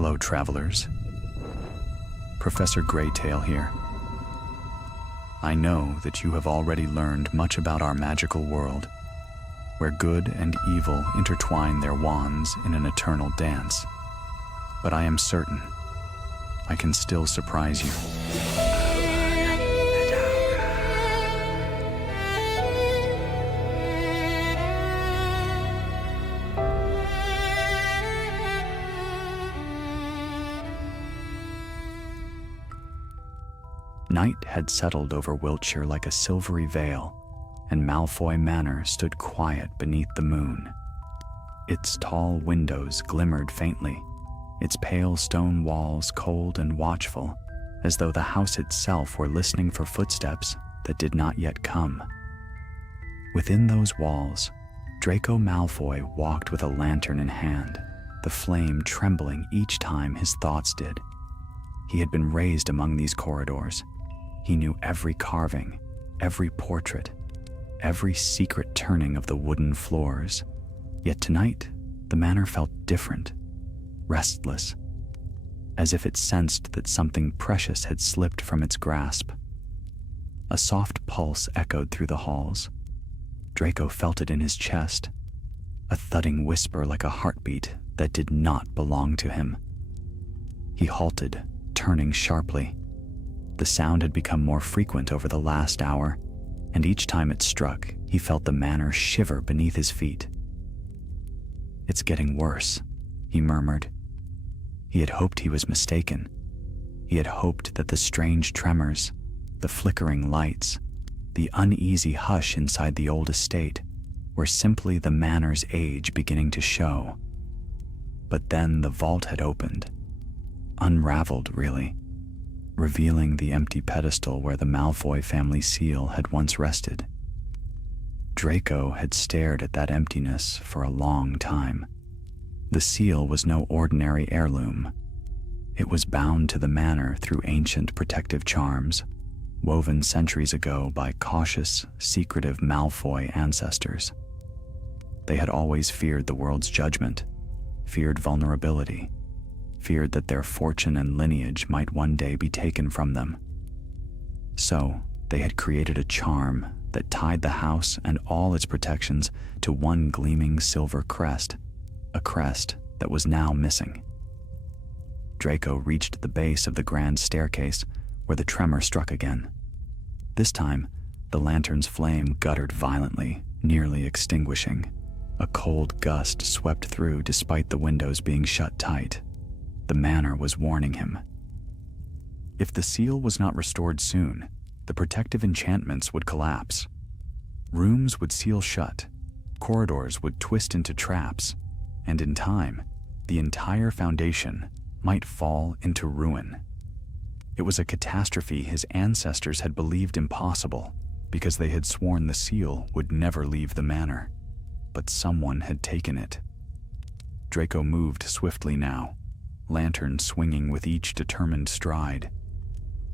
Hello, travelers. Professor GreyTail here. I know that you have already learned much about our magical world, where good and evil intertwine their wands in an eternal dance. But I am certain I can still surprise you. Night had settled over Wiltshire like a silvery veil, and Malfoy Manor stood quiet beneath the moon. Its tall windows glimmered faintly, its pale stone walls cold and watchful, as though the house itself were listening for footsteps that did not yet come. Within those walls, Draco Malfoy walked with a lantern in hand, the flame trembling each time his thoughts did. He had been raised among these corridors. He knew every carving, every portrait, every secret turning of the wooden floors. Yet tonight, the manor felt different, restless, as if it sensed that something precious had slipped from its grasp. A soft pulse echoed through the halls. Draco felt it in his chest, a thudding whisper like a heartbeat that did not belong to him. He halted, turning sharply. The sound had become more frequent over the last hour, and each time it struck, he felt the manor shiver beneath his feet. "It's getting worse," he murmured. He had hoped he was mistaken. He had hoped that the strange tremors, the flickering lights, the uneasy hush inside the old estate were simply the manor's age beginning to show. But then the vault had opened, unraveled really, revealing the empty pedestal where the Malfoy family seal had once rested. Draco had stared at that emptiness for a long time. The seal was no ordinary heirloom. It was bound to the manor through ancient protective charms, woven centuries ago by cautious, secretive Malfoy ancestors. They had always feared the world's judgment, feared vulnerability, feared that their fortune and lineage might one day be taken from them. So, they had created a charm that tied the house and all its protections to one gleaming silver crest, a crest that was now missing. Draco reached the base of the grand staircase where the tremor struck again. This time, the lantern's flame guttered violently, nearly extinguishing. A cold gust swept through despite the windows being shut tight. The manor was warning him. If the seal was not restored soon, the protective enchantments would collapse. Rooms would seal shut, corridors would twist into traps, and in time, the entire foundation might fall into ruin. It was a catastrophe his ancestors had believed impossible because they had sworn the seal would never leave the manor. But someone had taken it. Draco moved swiftly now, lantern swinging with each determined stride.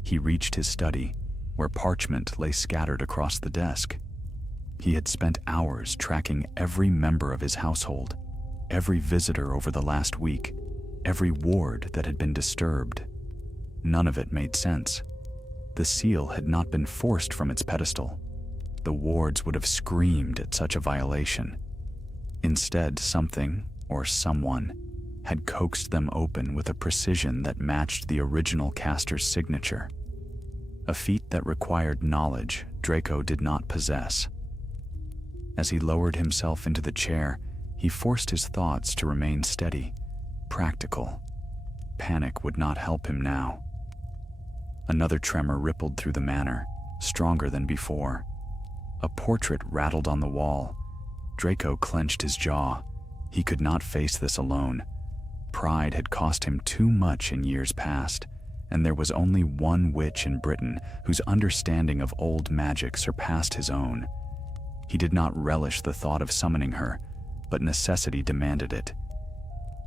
He reached his study, where parchment lay scattered across the desk. He had spent hours tracking every member of his household, every visitor over the last week, every ward that had been disturbed. None of it made sense. The seal had not been forced from its pedestal. The wards would have screamed at such a violation. Instead, something, or someone, had coaxed them open with a precision that matched the original caster's signature. A feat that required knowledge Draco did not possess. As he lowered himself into the chair, he forced his thoughts to remain steady, practical. Panic would not help him now. Another tremor rippled through the manor, stronger than before. A portrait rattled on the wall. Draco clenched his jaw. He could not face this alone. Pride had cost him too much in years past, and there was only one witch in Britain whose understanding of old magic surpassed his own. He did not relish the thought of summoning her, but necessity demanded it.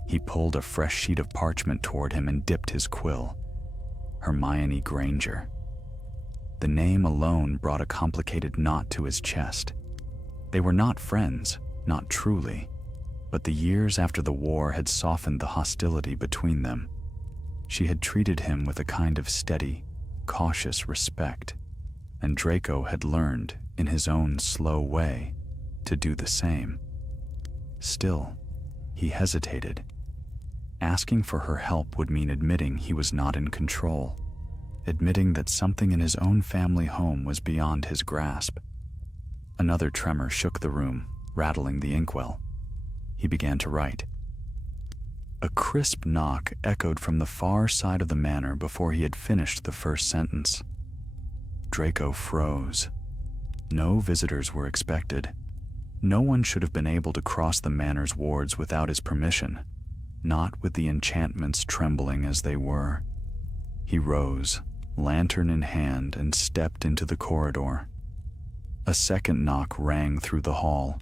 He pulled a fresh sheet of parchment toward him and dipped his quill. Hermione Granger. The name alone brought a complicated knot to his chest. They were not friends, not truly. But the years after the war had softened the hostility between them. She had treated him with a kind of steady, cautious respect, and Draco had learned, in his own slow way, to do the same. Still, he hesitated. Asking for her help would mean admitting he was not in control, admitting that something in his own family home was beyond his grasp. Another tremor shook the room, rattling the inkwell. He began to write. A crisp knock echoed from the far side of the manor before he had finished the first sentence. Draco froze. No visitors were expected. No one should have been able to cross the manor's wards without his permission, not with the enchantments trembling as they were. He rose, lantern in hand, and stepped into the corridor. A second knock rang through the hall,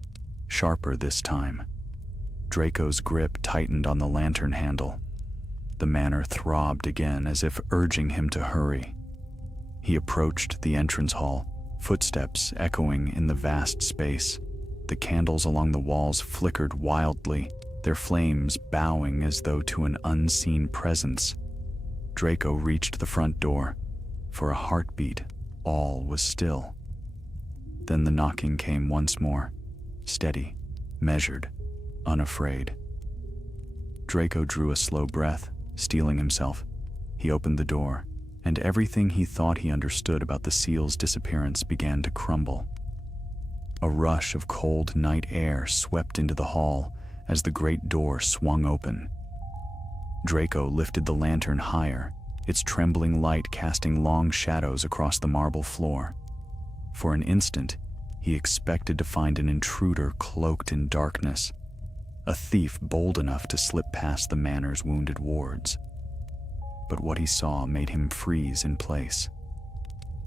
sharper this time. Draco's grip tightened on the lantern handle. The manor throbbed again as if urging him to hurry. He approached the entrance hall, footsteps echoing in the vast space. The candles along the walls flickered wildly, their flames bowing as though to an unseen presence. Draco reached the front door. For a heartbeat, all was still. Then the knocking came once more, steady, measured, unafraid. Draco drew a slow breath, steeling himself. He opened the door, and everything he thought he understood about the seal's disappearance began to crumble. A rush of cold night air swept into the hall as the great door swung open. Draco lifted the lantern higher, its trembling light casting long shadows across the marble floor. For an instant, he expected to find an intruder cloaked in darkness, a thief bold enough to slip past the manor's wounded wards. But what he saw made him freeze in place.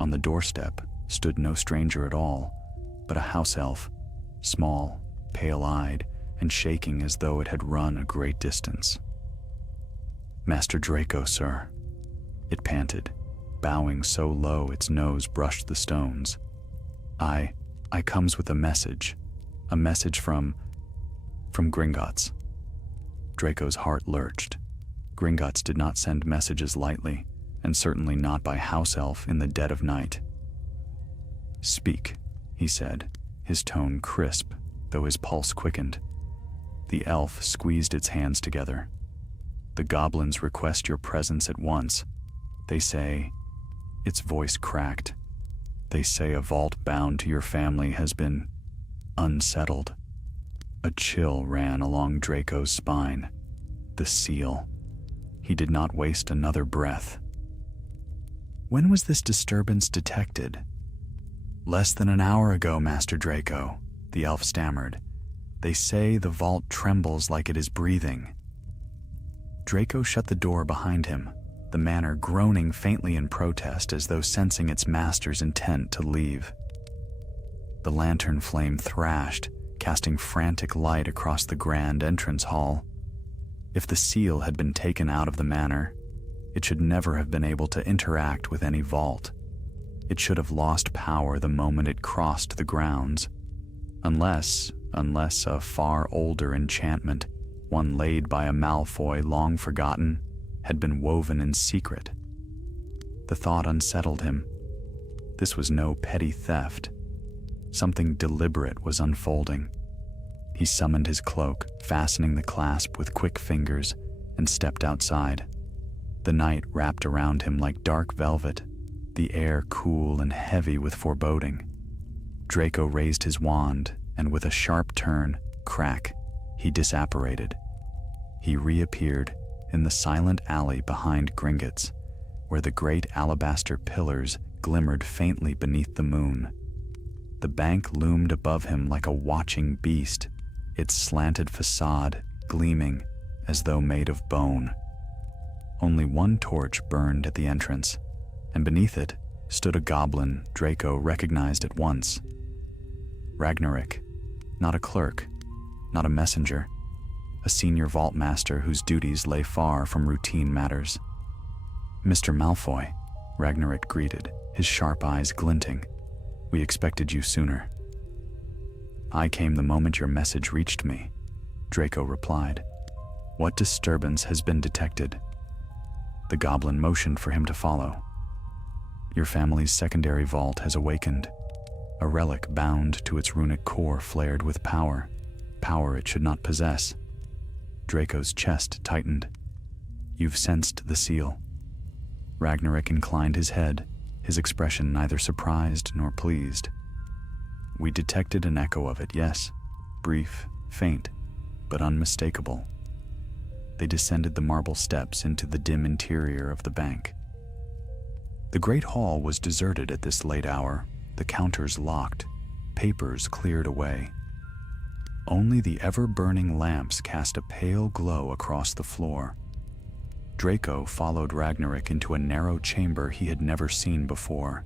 On the doorstep stood no stranger at all, but a house elf, small, pale-eyed, and shaking as though it had run a great distance. "Master Draco, sir," it panted, bowing so low its nose brushed the stones. I comes with a message from Gringotts." Draco's heart lurched. Gringotts did not send messages lightly, and certainly not by house elf in the dead of night. "Speak," he said, his tone crisp, though his pulse quickened. The elf squeezed its hands together. "The goblins request your presence at once. They say," its voice cracked, "they say a vault bound to your family has been unsettled." A chill ran along Draco's spine. The seal. He did not waste another breath. "When was this disturbance detected?" "Less than an hour ago, Master Draco," the elf stammered. "They say the vault trembles like it is breathing." Draco shut the door behind him, the manor groaning faintly in protest as though sensing its master's intent to leave. The lantern flame thrashed, casting frantic light across the grand entrance hall. If the seal had been taken out of the manor, it should never have been able to interact with any vault. It should have lost power the moment it crossed the grounds, unless a far older enchantment, one laid by a Malfoy long forgotten, had been woven in secret. The thought unsettled him. This was no petty theft. Something deliberate was unfolding. He summoned his cloak, fastening the clasp with quick fingers, and stepped outside. The night wrapped around him like dark velvet, the air cool and heavy with foreboding. Draco raised his wand, and with a sharp turn, crack, he disapparated. He reappeared in the silent alley behind Gringotts, where the great alabaster pillars glimmered faintly beneath the moon. The bank loomed above him like a watching beast, its slanted facade gleaming as though made of bone. Only one torch burned at the entrance, and beneath it stood a goblin Draco recognized at once. Ragnarok, not a clerk, not a messenger, a senior vault master whose duties lay far from routine matters. "Mr. Malfoy," Ragnarok greeted, his sharp eyes glinting. "We expected you sooner." "I came the moment your message reached me." Draco replied. "What disturbance has been detected?" The goblin motioned for him to follow. "Your family's secondary vault has awakened. A relic bound to its runic core flared with power it should not possess." Draco's chest tightened. "You've sensed the seal." Ragnarok inclined his head, his expression neither surprised nor pleased. "We detected an echo of it, yes. Brief, faint, but unmistakable." They descended the marble steps into the dim interior of the bank. The great hall was deserted at this late hour, the counters locked, papers cleared away. Only the ever-burning lamps cast a pale glow across the floor. Draco followed Ragnarok into a narrow chamber he had never seen before.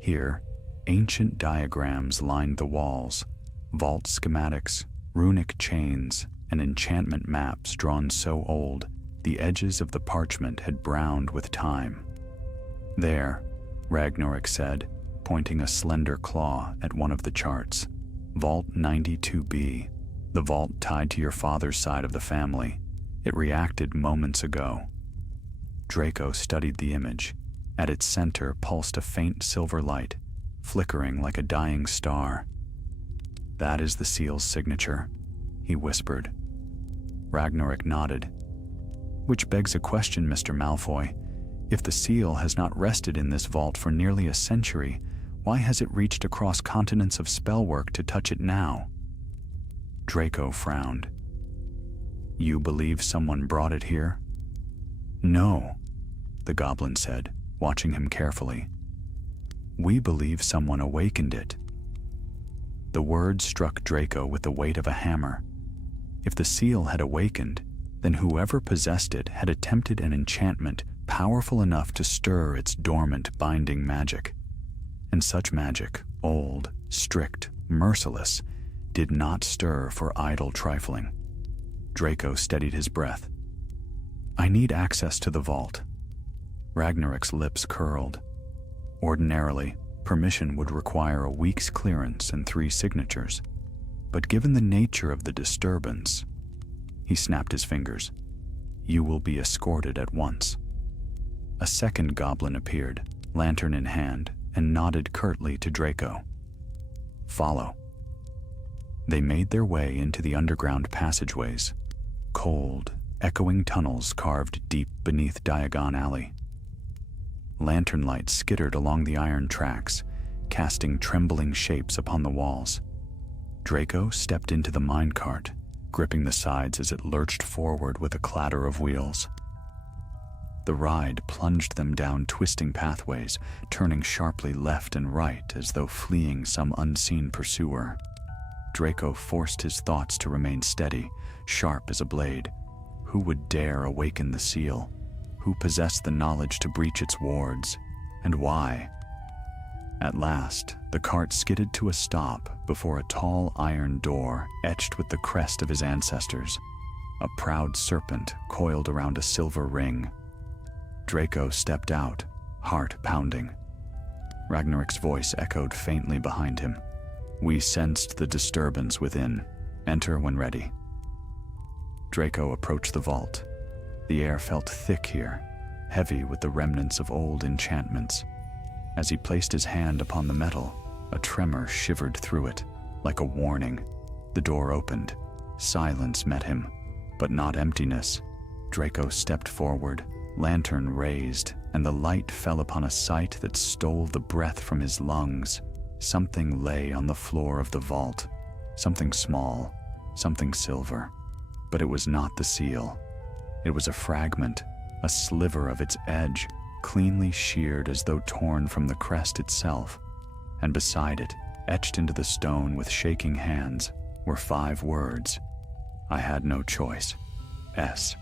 Here, ancient diagrams lined the walls, vault schematics, runic chains, and enchantment maps drawn so old the edges of the parchment had browned with time. "There," Ragnarok said, pointing a slender claw at one of the charts. "Vault 92B, the vault tied to your father's side of the family. It reacted moments ago." Draco studied the image. At its center pulsed a faint silver light, flickering like a dying star. "That is the seal's signature," he whispered. Ragnarok nodded. "Which begs a question, Mr. Malfoy. If the seal has not rested in this vault for nearly a century, why has it reached across continents of spellwork to touch it now?" Draco frowned. "You believe someone brought it here?" "No," the goblin said, watching him carefully. "We believe someone awakened it." The word struck Draco with the weight of a hammer. If the seal had awakened, then whoever possessed it had attempted an enchantment powerful enough to stir its dormant binding magic. And such magic, old, strict, merciless, did not stir for idle trifling. Draco steadied his breath. "I need access to the vault." Ragnarok's lips curled. Ordinarily, permission would require a week's clearance and 3 signatures. But given the nature of the disturbance, he snapped his fingers. "You will be escorted at once." A second goblin appeared, lantern in hand, and nodded curtly to Draco. "Follow." They made their way into the underground passageways, cold, echoing tunnels carved deep beneath Diagon Alley. Lantern lights skittered along the iron tracks, casting trembling shapes upon the walls. Draco stepped into the minecart, gripping the sides as it lurched forward with a clatter of wheels. The ride plunged them down twisting pathways, turning sharply left and right as though fleeing some unseen pursuer. Draco forced his thoughts to remain steady, sharp as a blade. Who would dare awaken the seal? Who possessed the knowledge to breach its wards? And why? At last, the cart skidded to a stop before a tall iron door etched with the crest of his ancestors, a proud serpent coiled around a silver ring. Draco stepped out, heart pounding. Ragnarok's voice echoed faintly behind him. "We sensed the disturbance within. Enter when ready." Draco approached the vault. The air felt thick here, heavy with the remnants of old enchantments. As he placed his hand upon the metal, a tremor shivered through it, like a warning. The door opened. Silence met him, but not emptiness. Draco stepped forward, lantern raised, and the light fell upon a sight that stole the breath from his lungs. Something lay on the floor of the vault. Something small, something silver. But it was not the seal. It was a fragment, a sliver of its edge, cleanly sheared as though torn from the crest itself. And beside it, etched into the stone with shaking hands, were 5 words. "I had no choice. S."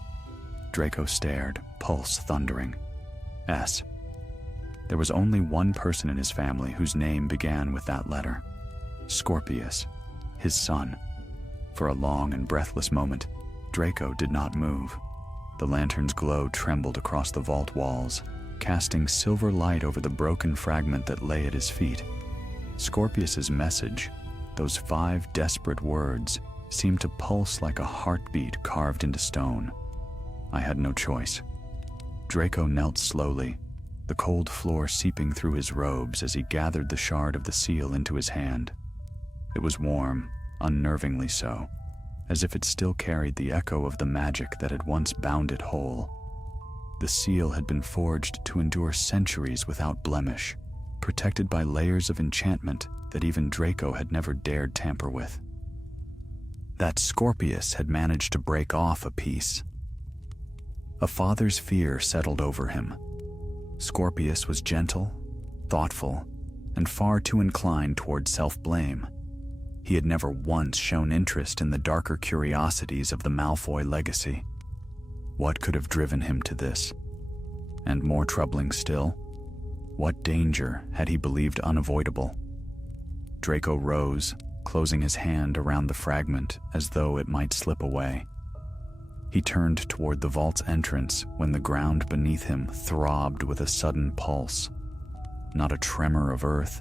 Draco stared, pulse thundering. S. There was only one person in his family whose name began with that letter. Scorpius, his son. For a long and breathless moment, Draco did not move. The lantern's glow trembled across the vault walls, casting silver light over the broken fragment that lay at his feet. Scorpius's message, those 5 desperate words, seemed to pulse like a heartbeat carved into stone. I had no choice. Draco knelt slowly, the cold floor seeping through his robes as he gathered the shard of the seal into his hand. It was warm, unnervingly so, as if it still carried the echo of the magic that had once bound it whole. The seal had been forged to endure centuries without blemish, protected by layers of enchantment that even Draco had never dared tamper with. That Scorpius had managed to break off a piece. A father's fear settled over him. Scorpius was gentle, thoughtful, and far too inclined toward self-blame. He had never once shown interest in the darker curiosities of the Malfoy legacy. What could have driven him to this? And more troubling still, what danger had he believed unavoidable? Draco rose, closing his hand around the fragment as though it might slip away. He turned toward the vault's entrance when the ground beneath him throbbed with a sudden pulse. Not a tremor of earth,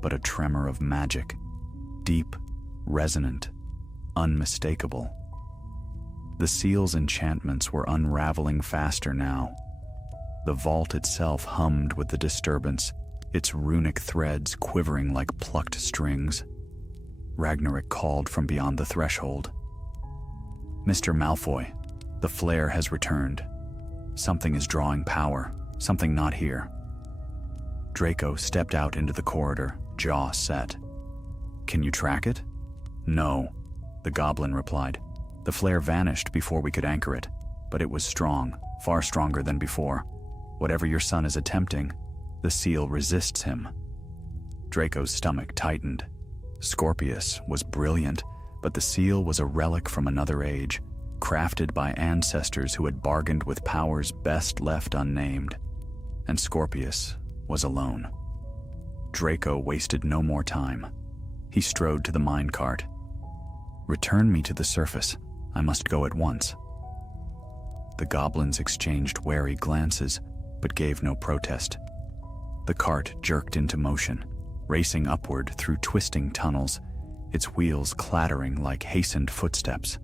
but a tremor of magic. Deep, resonant, unmistakable. The seal's enchantments were unraveling faster now. The vault itself hummed with the disturbance, its runic threads quivering like plucked strings. Ragnarok called from beyond the threshold. "Mr. Malfoy, the flare has returned. Something is drawing power, something not here." Draco stepped out into the corridor, jaw set. "Can you track it?" "No," the goblin replied. "The flare vanished before we could anchor it, but it was strong, far stronger than before. Whatever your son is attempting, the seal resists him." Draco's stomach tightened. Scorpius was brilliant, but the seal was a relic from another age, crafted by ancestors who had bargained with powers best left unnamed. And Scorpius was alone. Draco wasted no more time. He strode to the minecart. "Return me to the surface. I must go at once." The goblins exchanged wary glances, but gave no protest. The cart jerked into motion, racing upward through twisting tunnels, its wheels clattering like hastened footsteps.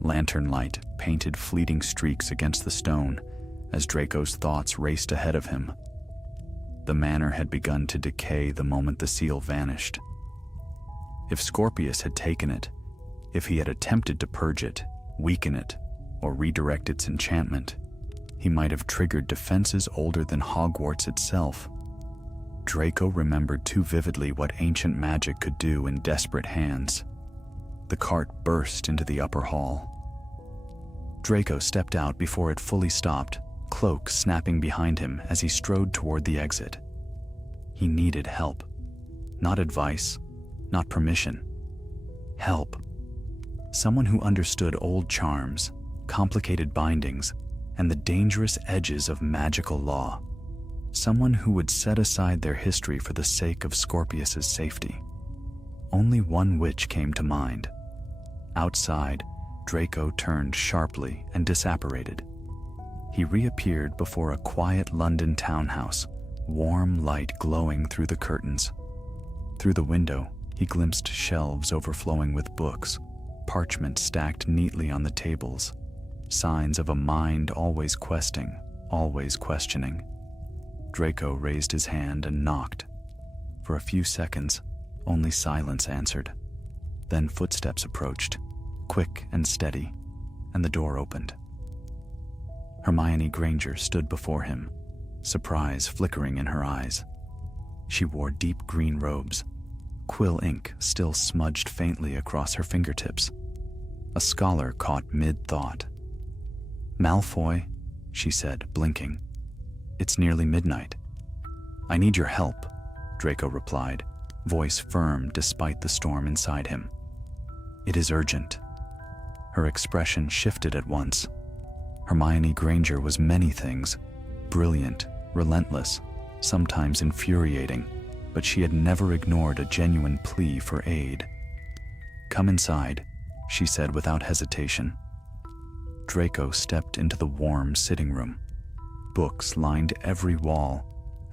Lantern light painted fleeting streaks against the stone as Draco's thoughts raced ahead of him. The manor had begun to decay the moment the seal vanished. If Scorpius had taken it, if he had attempted to purge it, weaken it, or redirect its enchantment, he might have triggered defenses older than Hogwarts itself. Draco remembered too vividly what ancient magic could do in desperate hands. The cart burst into the upper hall. Draco stepped out before it fully stopped, cloak snapping behind him as he strode toward the exit. He needed help. Not advice, not permission. Help. Someone who understood old charms, complicated bindings, and the dangerous edges of magical law. Someone who would set aside their history for the sake of Scorpius's safety. Only one witch came to mind. Outside, Draco turned sharply and disapparated. He reappeared before a quiet London townhouse, warm light glowing through the curtains. Through the window, he glimpsed shelves overflowing with books, parchment stacked neatly on the tables, signs of a mind always questing, always questioning. Draco raised his hand and knocked. For a few seconds, only silence answered. Then footsteps approached, quick and steady, and the door opened. Hermione Granger stood before him, surprise flickering in her eyes. She wore deep green robes, quill ink still smudged faintly across her fingertips. A scholar caught mid-thought. "Malfoy," she said, blinking. "It's nearly midnight." "I need your help," Draco replied, voice firm despite the storm inside him. "It is urgent." Her expression shifted at once. Hermione Granger was many things, brilliant, relentless, sometimes infuriating, but she had never ignored a genuine plea for aid. "Come inside," she said without hesitation. Draco stepped into the warm sitting room. Books lined every wall,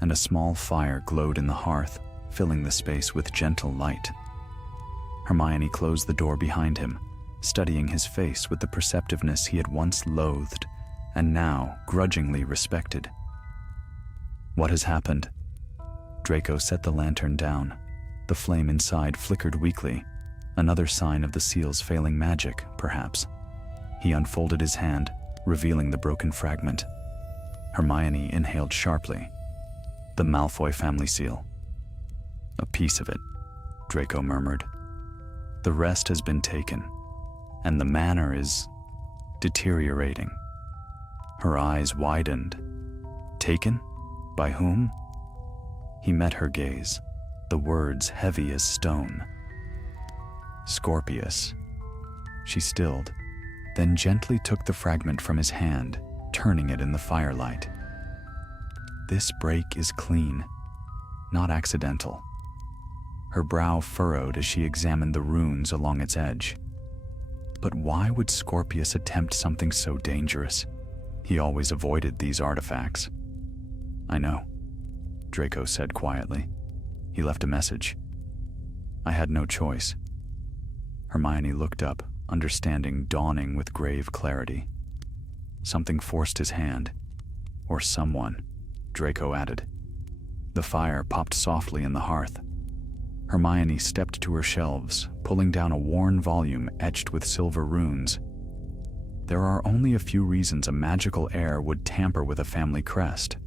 and a small fire glowed in the hearth, filling the space with gentle light. Hermione closed the door behind him, studying his face with the perceptiveness he had once loathed and now grudgingly respected. "What has happened?" Draco set the lantern down. The flame inside flickered weakly, another sign of the seal's failing magic, perhaps. He unfolded his hand, revealing the broken fragment. Hermione inhaled sharply. "The Malfoy family seal." "A piece of it," Draco murmured. "The rest has been taken, and the manor is deteriorating." Her eyes widened. "Taken? By whom?" He met her gaze, the words heavy as stone. "Scorpius." She stilled, then gently took the fragment from his hand, turning it in the firelight. "This break is clean, not accidental." Her brow furrowed as she examined the runes along its edge. But why would Scorpius attempt something so dangerous? He always avoided these artifacts. "I know," Draco said quietly. "He left a message. I had no choice." Hermione looked up, understanding dawning with grave clarity. Something forced his hand. Or someone, Draco added. The fire popped softly in the hearth. Hermione stepped to her shelves, pulling down a worn volume etched with silver runes. There are only a few reasons a magical heir would tamper with a family crest: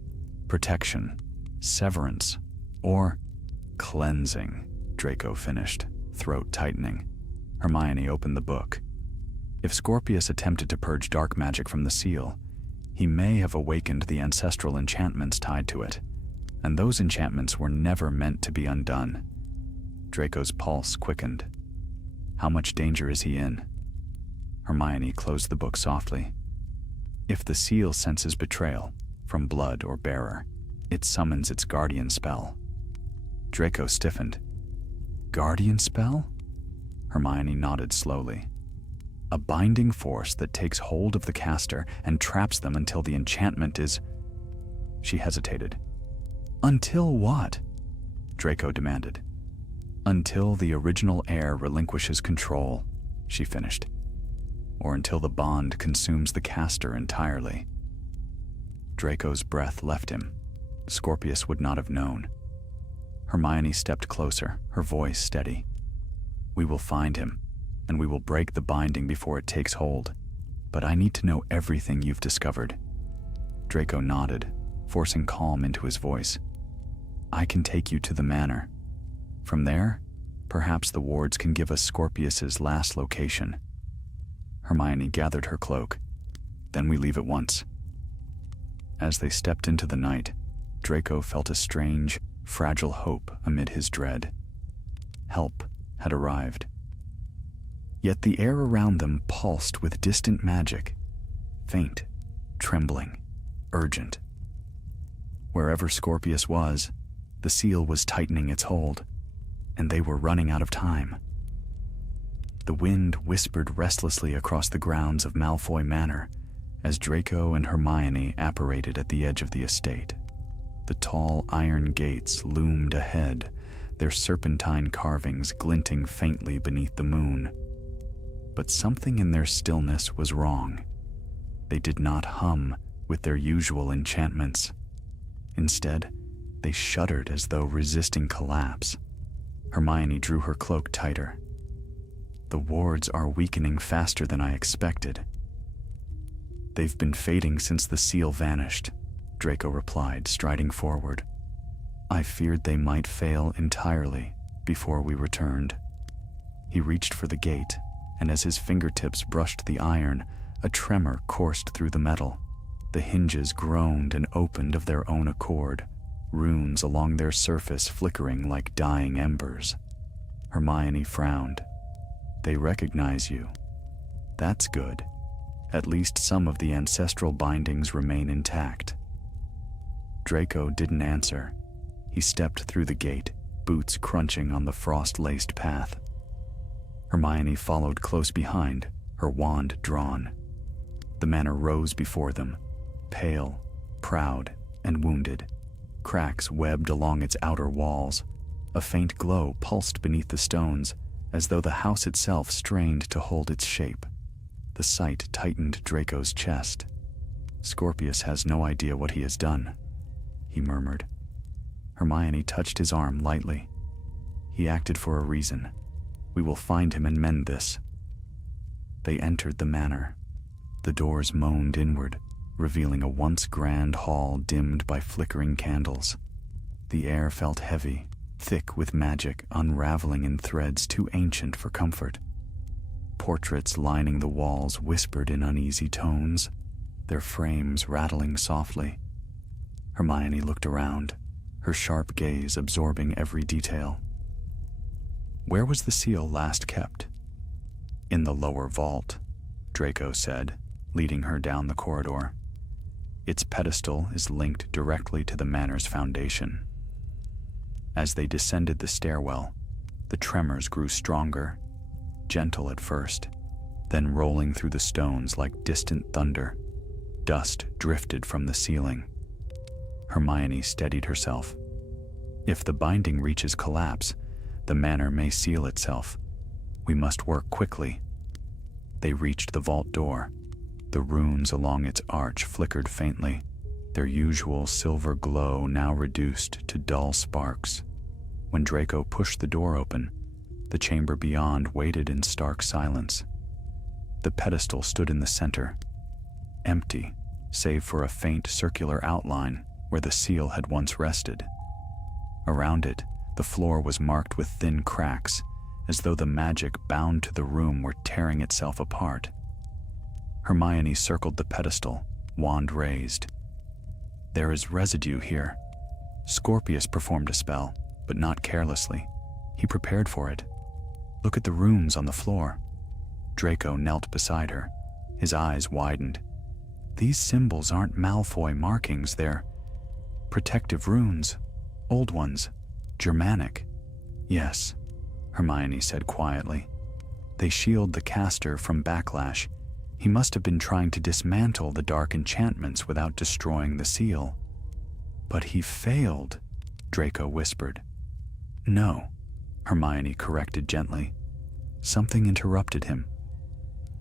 protection, severance, or cleansing, Draco finished, throat tightening. Hermione opened the book. If Scorpius attempted to purge dark magic from the seal, he may have awakened the ancestral enchantments tied to it, and those enchantments were never meant to be undone. Draco's pulse quickened. How much danger is he in? Hermione closed the book softly. If the seal senses betrayal, from blood or bearer, it summons its guardian spell. Draco stiffened. Guardian spell? Hermione nodded slowly. A binding force that takes hold of the caster and traps them until the enchantment is... She hesitated. Until what? Draco demanded. Until the original heir relinquishes control, she finished. Or until the bond consumes the caster entirely. Draco's breath left him. Scorpius would not have known. Hermione stepped closer, her voice steady. We will find him, and we will break the binding before it takes hold. But I need to know everything you've discovered. Draco nodded, forcing calm into his voice. I can take you to the manor. From there, perhaps the wards can give us Scorpius's last location. Hermione gathered her cloak. Then we leave at once. As they stepped into the night, Draco felt a strange, fragile hope amid his dread. Help had arrived. Yet the air around them pulsed with distant magic, faint, trembling, urgent. Wherever Scorpius was, the seal was tightening its hold, and they were running out of time. The wind whispered restlessly across the grounds of Malfoy Manor as Draco and Hermione apparated at the edge of the estate. The tall iron gates loomed ahead, their serpentine carvings glinting faintly beneath the moon. But something in their stillness was wrong. They did not hum with their usual enchantments. Instead, they shuddered as though resisting collapse. Hermione drew her cloak tighter. The wards are weakening faster than I expected. They've been fading since the seal vanished, Draco replied, striding forward. I feared they might fail entirely before we returned. He reached for the gate, and as his fingertips brushed the iron, a tremor coursed through the metal. The hinges groaned and opened of their own accord, runes along their surface flickering like dying embers. Hermione frowned. They recognize you. That's good. At least some of the ancestral bindings remain intact. Draco didn't answer. He stepped through the gate, boots crunching on the frost-laced path. Hermione followed close behind, her wand drawn. The manor rose before them, pale, proud, and wounded. Cracks webbed along its outer walls. A faint glow pulsed beneath the stones, as though the house itself strained to hold its shape. The sight tightened Draco's chest. "Scorpius has no idea what he has done," he murmured. Hermione touched his arm lightly. "He acted for a reason. We will find him and mend this." They entered the manor. The doors moaned inward, revealing a once grand hall dimmed by flickering candles. The air felt heavy, thick with magic unraveling in threads too ancient for comfort. Portraits lining the walls whispered in uneasy tones, their frames rattling softly. Hermione looked around, her sharp gaze absorbing every detail. "Where was the seal last kept?" "In the lower vault," Draco said, leading her down the corridor. "Its pedestal is linked directly to the manor's foundation." As they descended the stairwell, the tremors grew stronger, gentle at first, then rolling through the stones like distant thunder. Dust drifted from the ceiling. Hermione steadied herself. "If the binding reaches collapse, the manor may seal itself. We must work quickly." They reached the vault door. The runes along its arch flickered faintly, their usual silver glow now reduced to dull sparks. When Draco pushed the door open, the chamber beyond waited in stark silence. The pedestal stood in the center, empty, save for a faint circular outline where the seal had once rested. Around it, the floor was marked with thin cracks, as though the magic bound to the room were tearing itself apart. Hermione circled the pedestal, wand raised. "There is residue here. Scorpius performed a spell, but not carelessly. He prepared for it. Look at the runes on the floor." Draco knelt beside her, his eyes widened. "These symbols aren't Malfoy markings, they're protective runes, old ones, Germanic." "Yes," Hermione said quietly. "They shield the caster from backlash. He must have been trying to dismantle the dark enchantments without destroying the seal." "But he failed," Draco whispered. "No," Hermione corrected gently. Something interrupted him.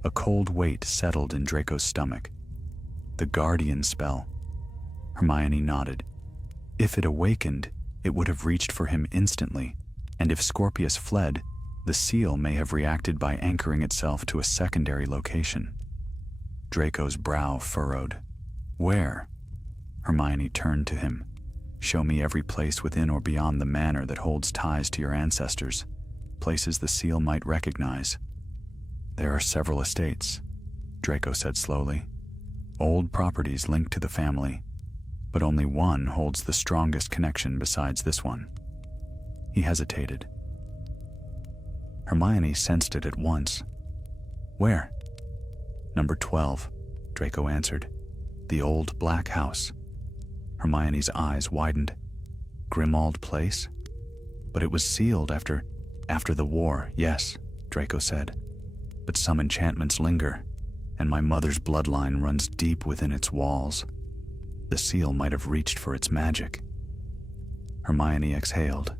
A cold weight settled in Draco's stomach. "The guardian spell." Hermione nodded. "If it awakened, it would have reached for him instantly, and if Scorpius fled, the seal may have reacted by anchoring itself to a secondary location." Draco's brow furrowed. "Where?" Hermione turned to him. "Show me every place within or beyond the manor that holds ties to your ancestors, places the seal might recognize." "There are several estates," Draco said slowly. "Old properties linked to the family, but only one holds the strongest connection besides this one." He hesitated. Hermione sensed it at once. "Where?" "Number 12, Draco answered. "The old black house." Hermione's eyes widened. "Grimmauld Place? But it was sealed after the war, yes," Draco said. "But some enchantments linger, and my mother's bloodline runs deep within its walls. The seal might have reached for its magic." Hermione exhaled.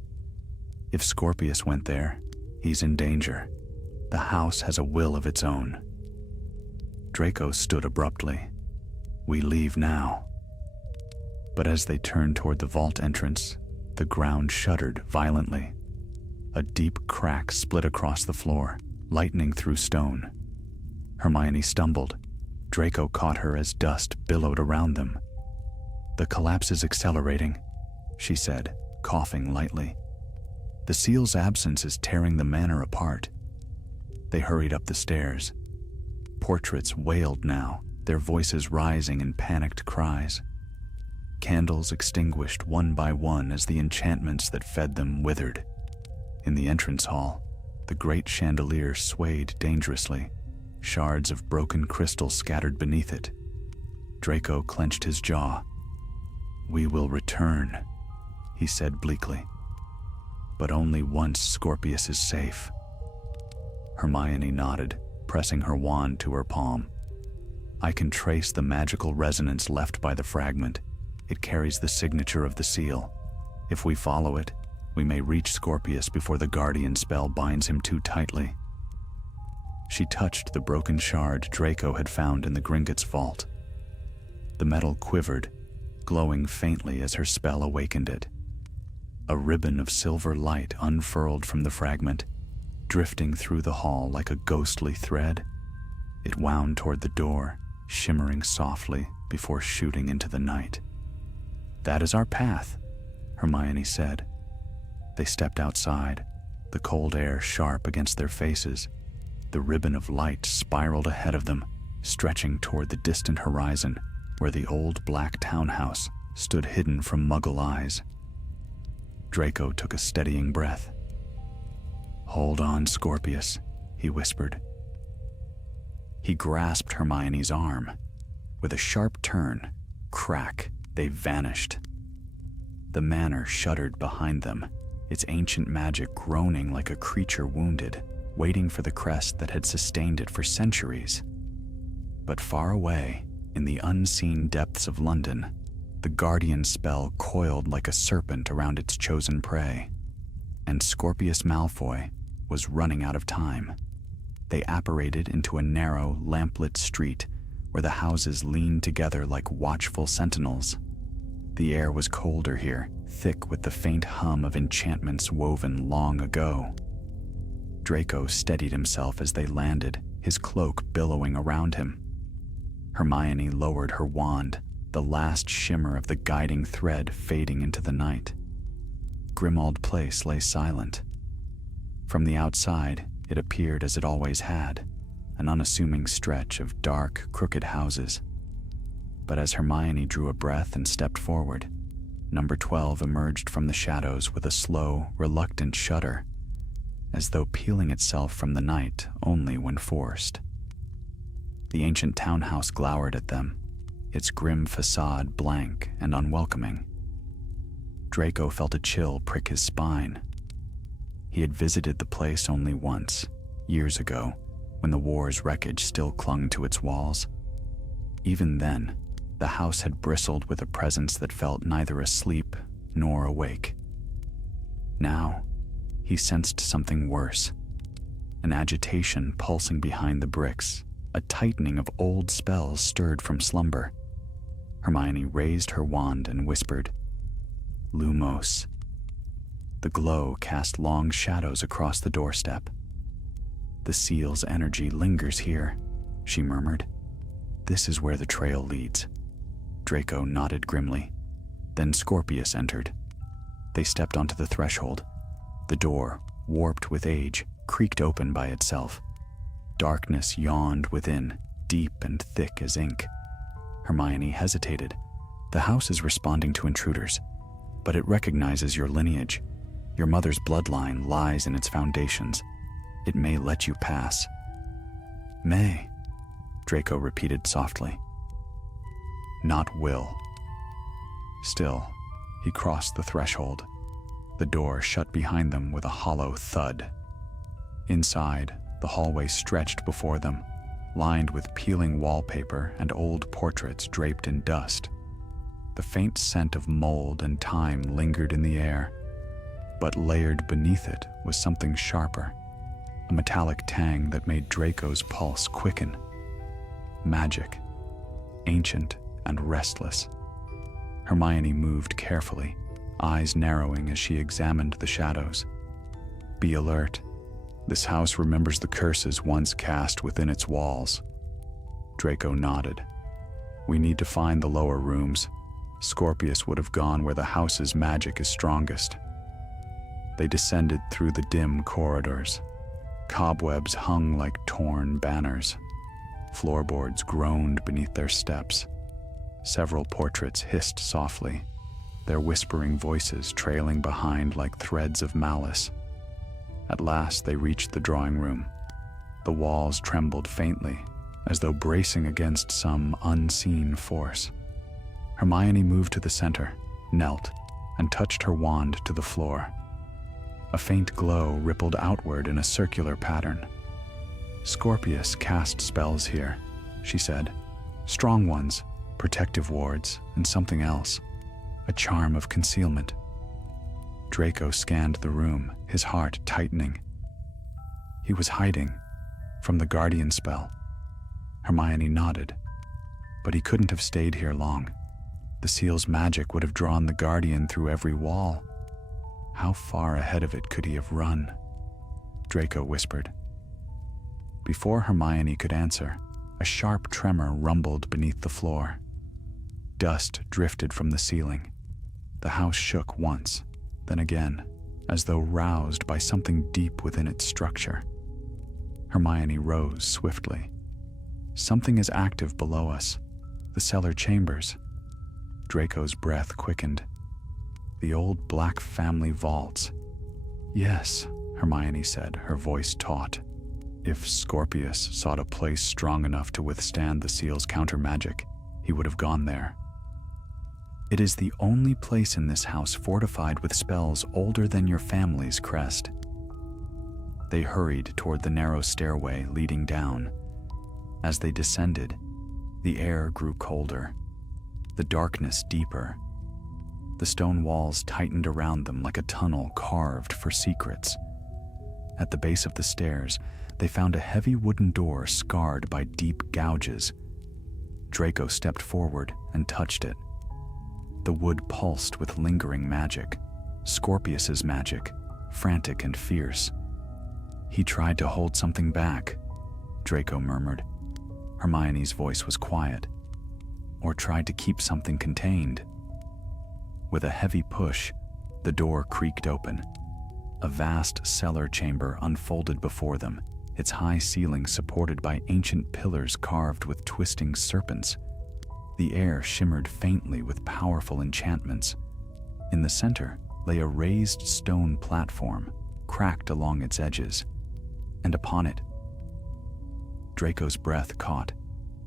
"If Scorpius went there, he's in danger. The house has a will of its own." Draco stood abruptly. "We leave now." But as they turned toward the vault entrance, the ground shuddered violently. A deep crack split across the floor, lightning through stone. Hermione stumbled. Draco caught her as dust billowed around them. "The collapse is accelerating," she said, coughing lightly. "The seal's absence is tearing the manor apart." They hurried up the stairs. Portraits wailed now, their voices rising in panicked cries. Candles extinguished one by one as the enchantments that fed them withered. In the entrance hall, the great chandelier swayed dangerously, shards of broken crystal scattered beneath it. Draco clenched his jaw. "We will return," he said bleakly. "But only once Scorpius is safe." Hermione nodded, pressing her wand to her palm. "I can trace the magical resonance left by the fragment. It carries the signature of the seal. If we follow it, We may reach Scorpius before the guardian spell binds him too tightly. She touched the broken shard Draco had found in the Gringotts vault. The metal quivered, glowing faintly as her spell awakened it. A ribbon of silver light unfurled from the fragment, drifting through the hall like a ghostly thread. It wound toward the door, shimmering softly before shooting into the night. "That is our path," Hermione said. They stepped outside, the cold air sharp against their faces. The ribbon of light spiraled ahead of them, stretching toward the distant horizon where the old black townhouse stood hidden from Muggle eyes. Draco took a steadying breath. "Hold on, Scorpius," he whispered. He grasped Hermione's arm. With a sharp turn, crack, they vanished. The manor shuddered behind them, its ancient magic groaning like a creature wounded, waiting for the crest that had sustained it for centuries. But far away, in the unseen depths of London, the guardian spell coiled like a serpent around its chosen prey, and Scorpius Malfoy was running out of time. They apparated into a narrow, lamplit street where the houses leaned together like watchful sentinels. The air was colder here, thick with the faint hum of enchantments woven long ago. Draco steadied himself as they landed, his cloak billowing around him. Hermione lowered her wand, the last shimmer of the guiding thread fading into the night. Grimmauld Place lay silent. From the outside, it appeared as it always had, an unassuming stretch of dark, crooked houses. But as Hermione drew a breath and stepped forward, Number 12 emerged from the shadows with a slow, reluctant shudder, as though peeling itself from the night only when forced. The ancient townhouse glowered at them, its grim facade blank and unwelcoming. Draco felt a chill prick his spine. He had visited the place only once, years ago, when the war's wreckage still clung to its walls. Even then, the house had bristled with a presence that felt neither asleep nor awake. Now, he sensed something worse, an agitation pulsing behind the bricks, a tightening of old spells stirred from slumber. Hermione raised her wand and whispered, "Lumos." The glow cast long shadows across the doorstep. "The seal's energy lingers here," she murmured. "This is where the trail leads." Draco nodded grimly. Then Scorpius entered. They stepped onto the threshold. The door, warped with age, creaked open by itself. Darkness yawned within, deep and thick as ink. Hermione hesitated. "The house is responding to intruders, but it recognizes your lineage. Your mother's bloodline lies in its foundations. It may let you pass." "May," Draco repeated softly. "Not will." Still, he crossed the threshold. The door shut behind them with a hollow thud. Inside, the hallway stretched before them, lined with peeling wallpaper and old portraits draped in dust. The faint scent of mold and time lingered in the air, but layered beneath it was something sharper, a metallic tang that made Draco's pulse quicken. Magic, ancient and restless. Hermione moved carefully, eyes narrowing as she examined the shadows. "Be alert. This house remembers the curses once cast within its walls." Draco nodded. "We need to find the lower rooms. Scorpius would have gone where the house's magic is strongest." They descended through the dim corridors. Cobwebs hung like torn banners. Floorboards groaned beneath their steps. Several portraits hissed softly, their whispering voices trailing behind like threads of malice. At last they reached the drawing room. The walls trembled faintly, as though bracing against some unseen force. Hermione moved to the center, knelt, and touched her wand to the floor. A faint glow rippled outward in a circular pattern. "Scorpius cast spells here," she said. "Strong ones, protective wards, and something else. A charm of concealment." Draco scanned the room, his heart tightening. He was hiding from the guardian spell. Hermione nodded. But he couldn't have stayed here long. The seal's magic would have drawn the guardian through every wall. How far ahead of it could he have run? Draco whispered. Before Hermione could answer, a sharp tremor rumbled beneath the floor. Dust drifted from the ceiling. The house shook once, then again, as though roused by something deep within its structure. Hermione rose swiftly. Something is active below us. The cellar chambers. Draco's breath quickened. The old Black family vaults. Yes, Hermione said, her voice taut. If Scorpius sought a place strong enough to withstand the seal's counter-magic, he would have gone there. It is the only place in this house fortified with spells older than your family's crest. They hurried toward the narrow stairway leading down. As they descended, the air grew colder, the darkness deeper. The stone walls tightened around them like a tunnel carved for secrets. At the base of the stairs, they found a heavy wooden door scarred by deep gouges. Draco stepped forward and touched it. The wood pulsed with lingering magic, Scorpius's magic, frantic and fierce. He tried to hold something back, Draco murmured. Hermione's voice was quiet. Or tried to keep something contained. With a heavy push, the door creaked open. A vast cellar chamber unfolded before them, its high ceiling supported by ancient pillars carved with twisting serpents. The air shimmered faintly with powerful enchantments. In the center lay a raised stone platform, cracked along its edges, and upon it, Draco's breath caught.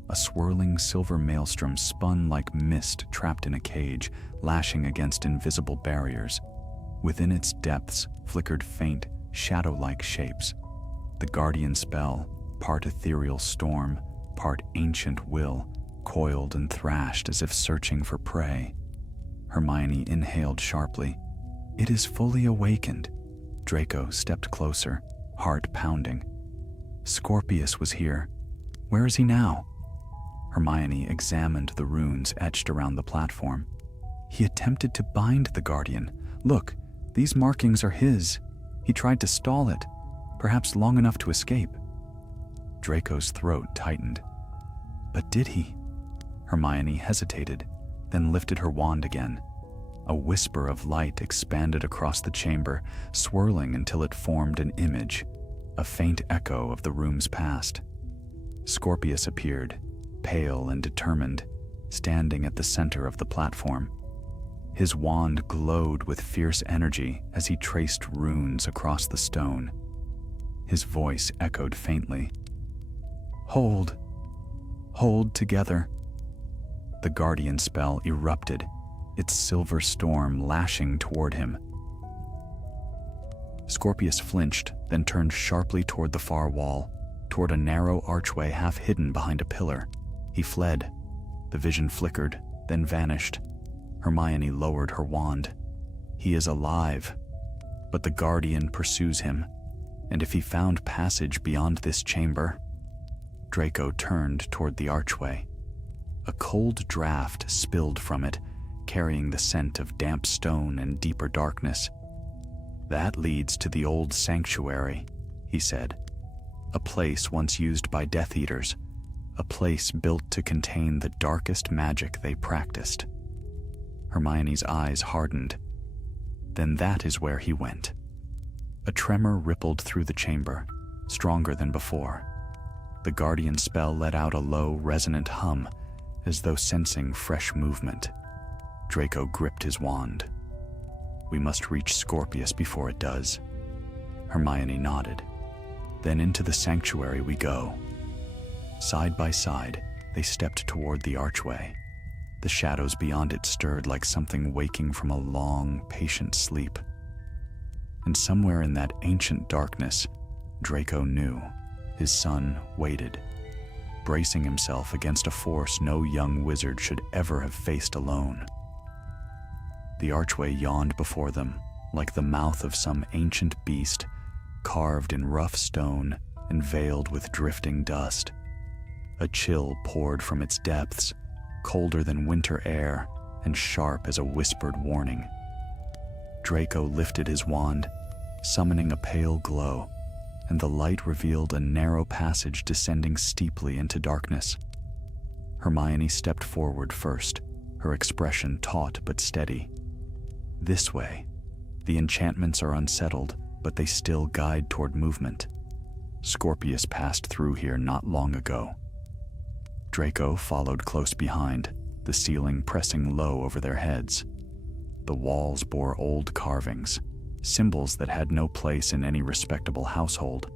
A swirling silver maelstrom spun like mist trapped in a cage, lashing against invisible barriers. Within its depths flickered faint, shadow-like shapes. The guardian spell, part ethereal storm, part ancient will, coiled and thrashed as if searching for prey. Hermione inhaled sharply. It is fully awakened. Draco stepped closer, heart pounding. Scorpius was here. Where is he now? Hermione examined the runes etched around the platform. He attempted to bind the guardian. Look, these markings are his. He tried to stall it, perhaps long enough to escape. Draco's throat tightened. But did he? Hermione hesitated, then lifted her wand again. A whisper of light expanded across the chamber, swirling until it formed an image, a faint echo of the room's past. Scorpius appeared, pale and determined, standing at the center of the platform. His wand glowed with fierce energy as he traced runes across the stone. His voice echoed faintly. Hold. Hold together. The guardian spell erupted, its silver storm lashing toward him. Scorpius flinched, then turned sharply toward the far wall, toward a narrow archway half hidden behind a pillar. He fled. The vision flickered, then vanished. Hermione lowered her wand. He is alive, but the guardian pursues him, and if he found passage beyond this chamber... Draco turned toward the archway. A cold draft spilled from it, carrying the scent of damp stone and deeper darkness. That leads to the old sanctuary, he said. A place once used by Death Eaters. A place built to contain the darkest magic they practiced. Hermione's eyes hardened. Then that is where he went. A tremor rippled through the chamber, stronger than before. The guardian spell let out a low, resonant hum, as though sensing fresh movement. Draco gripped his wand. We must reach Scorpius before it does. Hermione nodded. Then into the sanctuary we go. Side by side, they stepped toward the archway. The shadows beyond it stirred like something waking from a long, patient sleep. And somewhere in that ancient darkness, Draco knew his son waited, bracing himself against a force no young wizard should ever have faced alone. The archway yawned before them, like the mouth of some ancient beast, carved in rough stone and veiled with drifting dust. A chill poured from its depths, colder than winter air and sharp as a whispered warning. Draco lifted his wand, summoning a pale glow, and the light revealed a narrow passage descending steeply into darkness. Hermione stepped forward first, her expression taut but steady. This way. The enchantments are unsettled, but they still guide toward movement. Scorpius passed through here not long ago. Draco followed close behind, the ceiling pressing low over their heads. The walls bore old carvings, symbols that had no place in any respectable household,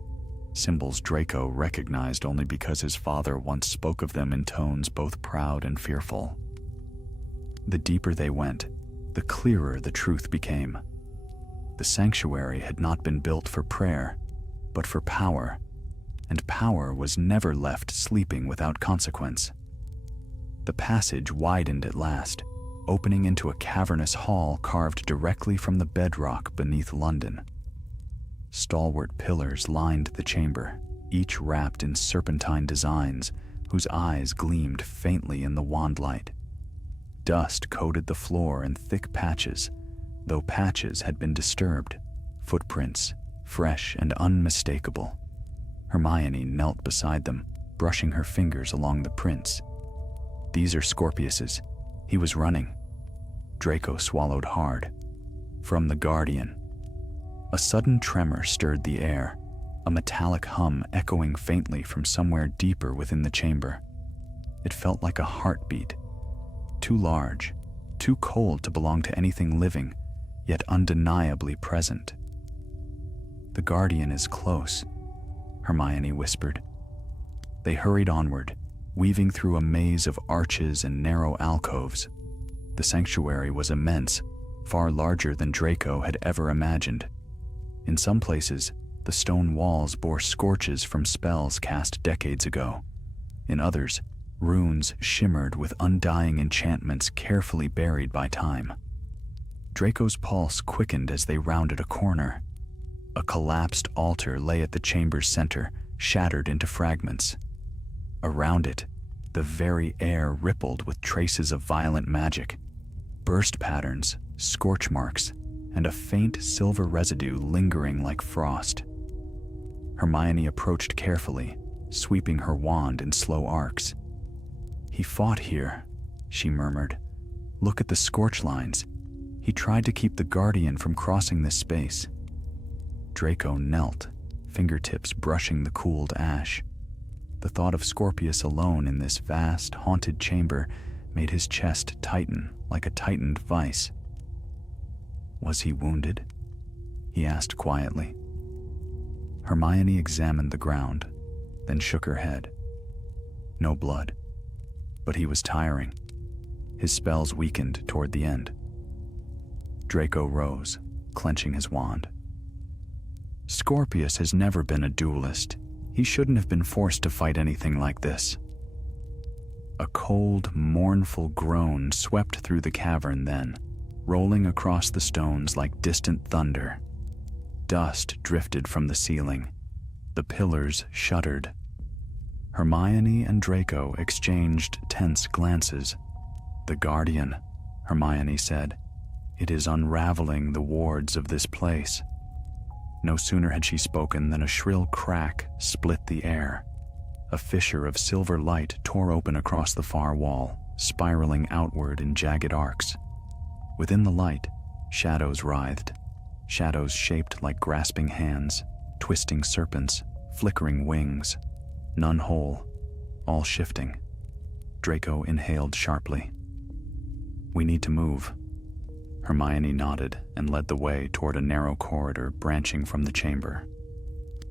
symbols Draco recognized only because his father once spoke of them in tones both proud and fearful. The deeper they went, the clearer the truth became. The sanctuary had not been built for prayer, but for power, and power was never left sleeping without consequence. The passage widened at last, opening into a cavernous hall carved directly from the bedrock beneath London. Stalwart pillars lined the chamber, each wrapped in serpentine designs whose eyes gleamed faintly in the wand light. Dust coated the floor in thick patches, though patches had been disturbed, footprints, fresh and unmistakable. Hermione knelt beside them, brushing her fingers along the prints. These are Scorpius's. He was running. Draco swallowed hard. From the Guardian. A sudden tremor stirred the air, a metallic hum echoing faintly from somewhere deeper within the chamber. It felt like a heartbeat. Too large, too cold to belong to anything living, yet undeniably present. "The Guardian is close," Hermione whispered. They hurried onward, weaving through a maze of arches and narrow alcoves. The sanctuary was immense, far larger than Draco had ever imagined. In some places, the stone walls bore scorches from spells cast decades ago. In others, runes shimmered with undying enchantments carefully buried by time. Draco's pulse quickened as they rounded a corner. A collapsed altar lay at the chamber's center, shattered into fragments. Around it, the very air rippled with traces of violent magic, burst patterns, scorch marks, and a faint silver residue lingering like frost. Hermione approached carefully, sweeping her wand in slow arcs. "He fought here," she murmured. "Look at the scorch lines. He tried to keep the Guardian from crossing this space." Draco knelt, fingertips brushing the cooled ash. The thought of Scorpius alone in this vast, haunted chamber made his chest tighten like a tightened vice. "Was he wounded?" he asked quietly. Hermione examined the ground, then shook her head. No blood, but he was tiring. His spells weakened toward the end. Draco rose, clenching his wand. "Scorpius has never been a duelist. He shouldn't have been forced to fight anything like this." A cold, mournful groan swept through the cavern then, rolling across the stones like distant thunder. Dust drifted from the ceiling. The pillars shuddered. Hermione and Draco exchanged tense glances. "The Guardian," Hermione said. "It is unraveling the wards of this place." No sooner had she spoken than a shrill crack split the air. A fissure of silver light tore open across the far wall, spiraling outward in jagged arcs. Within the light, shadows writhed, shadows shaped like grasping hands, twisting serpents, flickering wings, none whole, all shifting. Draco inhaled sharply. "We need to move." Hermione nodded and led the way toward a narrow corridor branching from the chamber.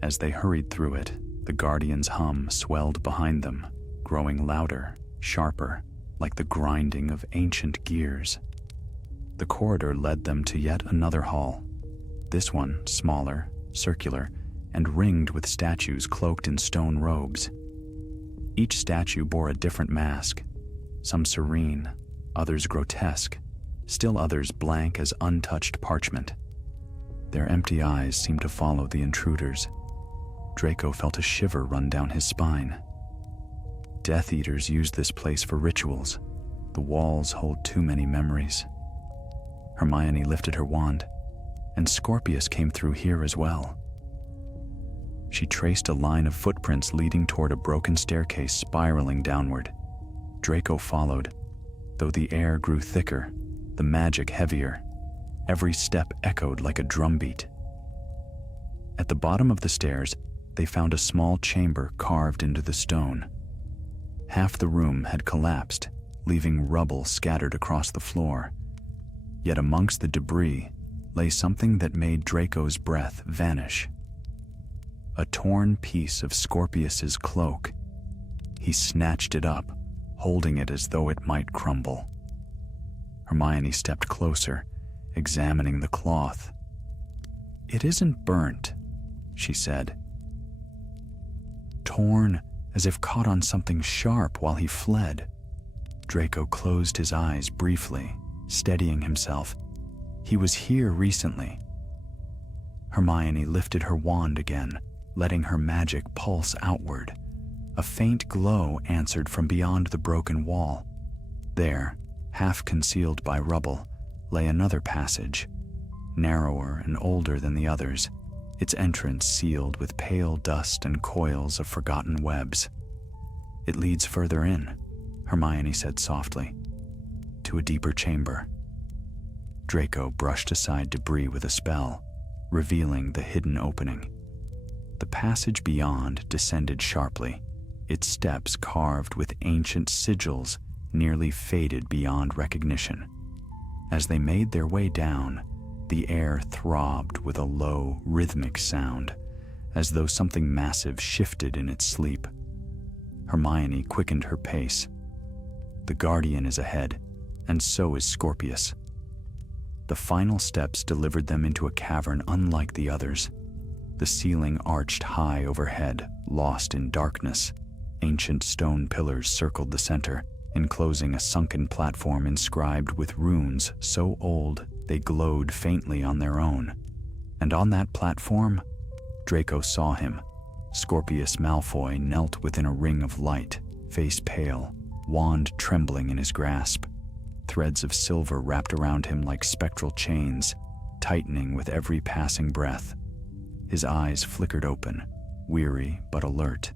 As they hurried through it, the Guardian's hum swelled behind them, growing louder, sharper, like the grinding of ancient gears. The corridor led them to yet another hall, this one smaller, circular, and ringed with statues cloaked in stone robes. Each statue bore a different mask, some serene, others grotesque, still others blank as untouched parchment. Their empty eyes seemed to follow the intruders. Draco felt a shiver run down his spine. Death Eaters use this place for rituals. The walls hold too many memories. Hermione lifted her wand, and Scorpius came through here as well. She traced a line of footprints leading toward a broken staircase spiraling downward. Draco followed. Though the air grew thicker, the magic heavier, every step echoed like a drumbeat. At the bottom of the stairs, they found a small chamber carved into the stone. Half the room had collapsed, leaving rubble scattered across the floor. Yet amongst the debris lay something that made Draco's breath vanish. A torn piece of Scorpius's cloak. He snatched it up, holding it as though it might crumble. Hermione stepped closer, examining the cloth. "It isn't burnt," she said. "Torn as if caught on something sharp while he fled." Draco closed his eyes briefly, steadying himself. He was here recently. Hermione lifted her wand again, letting her magic pulse outward. A faint glow answered from beyond the broken wall. There, half concealed by rubble, lay another passage, narrower and older than the others, its entrance sealed with pale dust and coils of forgotten webs. "It leads further in," Hermione said softly, "to a deeper chamber." Draco brushed aside debris with a spell, revealing the hidden opening. The passage beyond descended sharply, its steps carved with ancient sigils nearly faded beyond recognition. As they made their way down, the air throbbed with a low, rhythmic sound, as though something massive shifted in its sleep. Hermione quickened her pace. The Guardian is ahead, and so is Scorpius. The final steps delivered them into a cavern unlike the others. The ceiling arched high overhead, lost in darkness. Ancient stone pillars circled the center, enclosing a sunken platform inscribed with runes so old they glowed faintly on their own. And on that platform, Draco saw him. Scorpius Malfoy knelt within a ring of light, face pale, wand trembling in his grasp. Threads of silver wrapped around him like spectral chains, tightening with every passing breath. His eyes flickered open, weary but alert.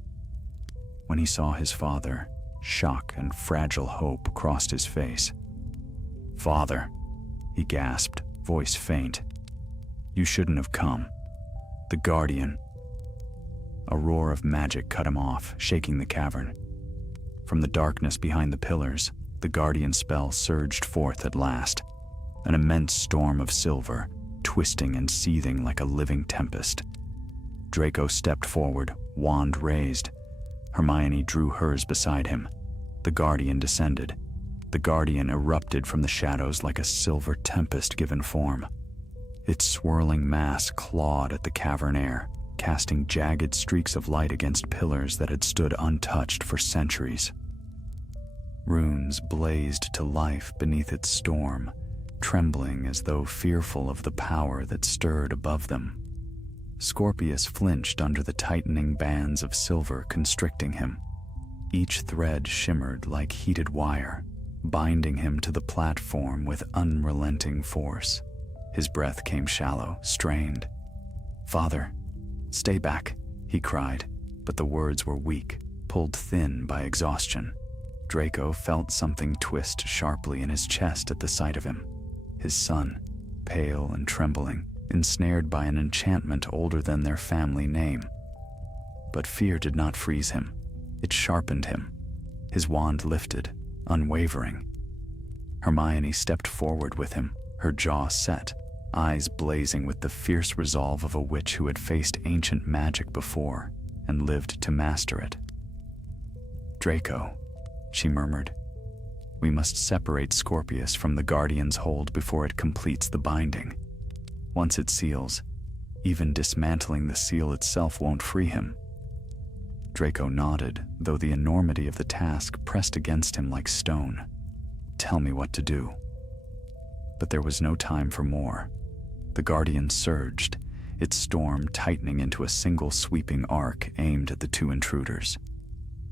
When he saw his father, shock and fragile hope crossed his face. "Father," he gasped, voice faint. "You shouldn't have come. The Guardian." A roar of magic cut him off, shaking the cavern. From the darkness behind the pillars, the Guardian spell surged forth at last, an immense storm of silver, twisting and seething like a living tempest. Draco stepped forward, wand raised. Hermione drew hers beside him. The Guardian descended. The Guardian erupted from the shadows like a silver tempest given form. Its swirling mass clawed at the cavern air, casting jagged streaks of light against pillars that had stood untouched for centuries. Runes blazed to life beneath its storm, trembling as though fearful of the power that stirred above them. Scorpius flinched under the tightening bands of silver constricting him. Each thread shimmered like heated wire, binding him to the platform with unrelenting force. His breath came shallow, strained. "Father, stay back," he cried, but the words were weak, pulled thin by exhaustion. Draco felt something twist sharply in his chest at the sight of him. His son, pale and trembling, ensnared by an enchantment older than their family name. But fear did not freeze him. It sharpened him. His wand lifted, unwavering. Hermione stepped forward with him, her jaw set, eyes blazing with the fierce resolve of a witch who had faced ancient magic before and lived to master it. "Draco," she murmured, "we must separate Scorpius from the Guardian's hold before it completes the binding. Once it seals, even dismantling the seal itself won't free him." Draco nodded, though the enormity of the task pressed against him like stone. "Tell me what to do." But there was no time for more. The Guardian surged, its storm tightening into a single sweeping arc aimed at the two intruders.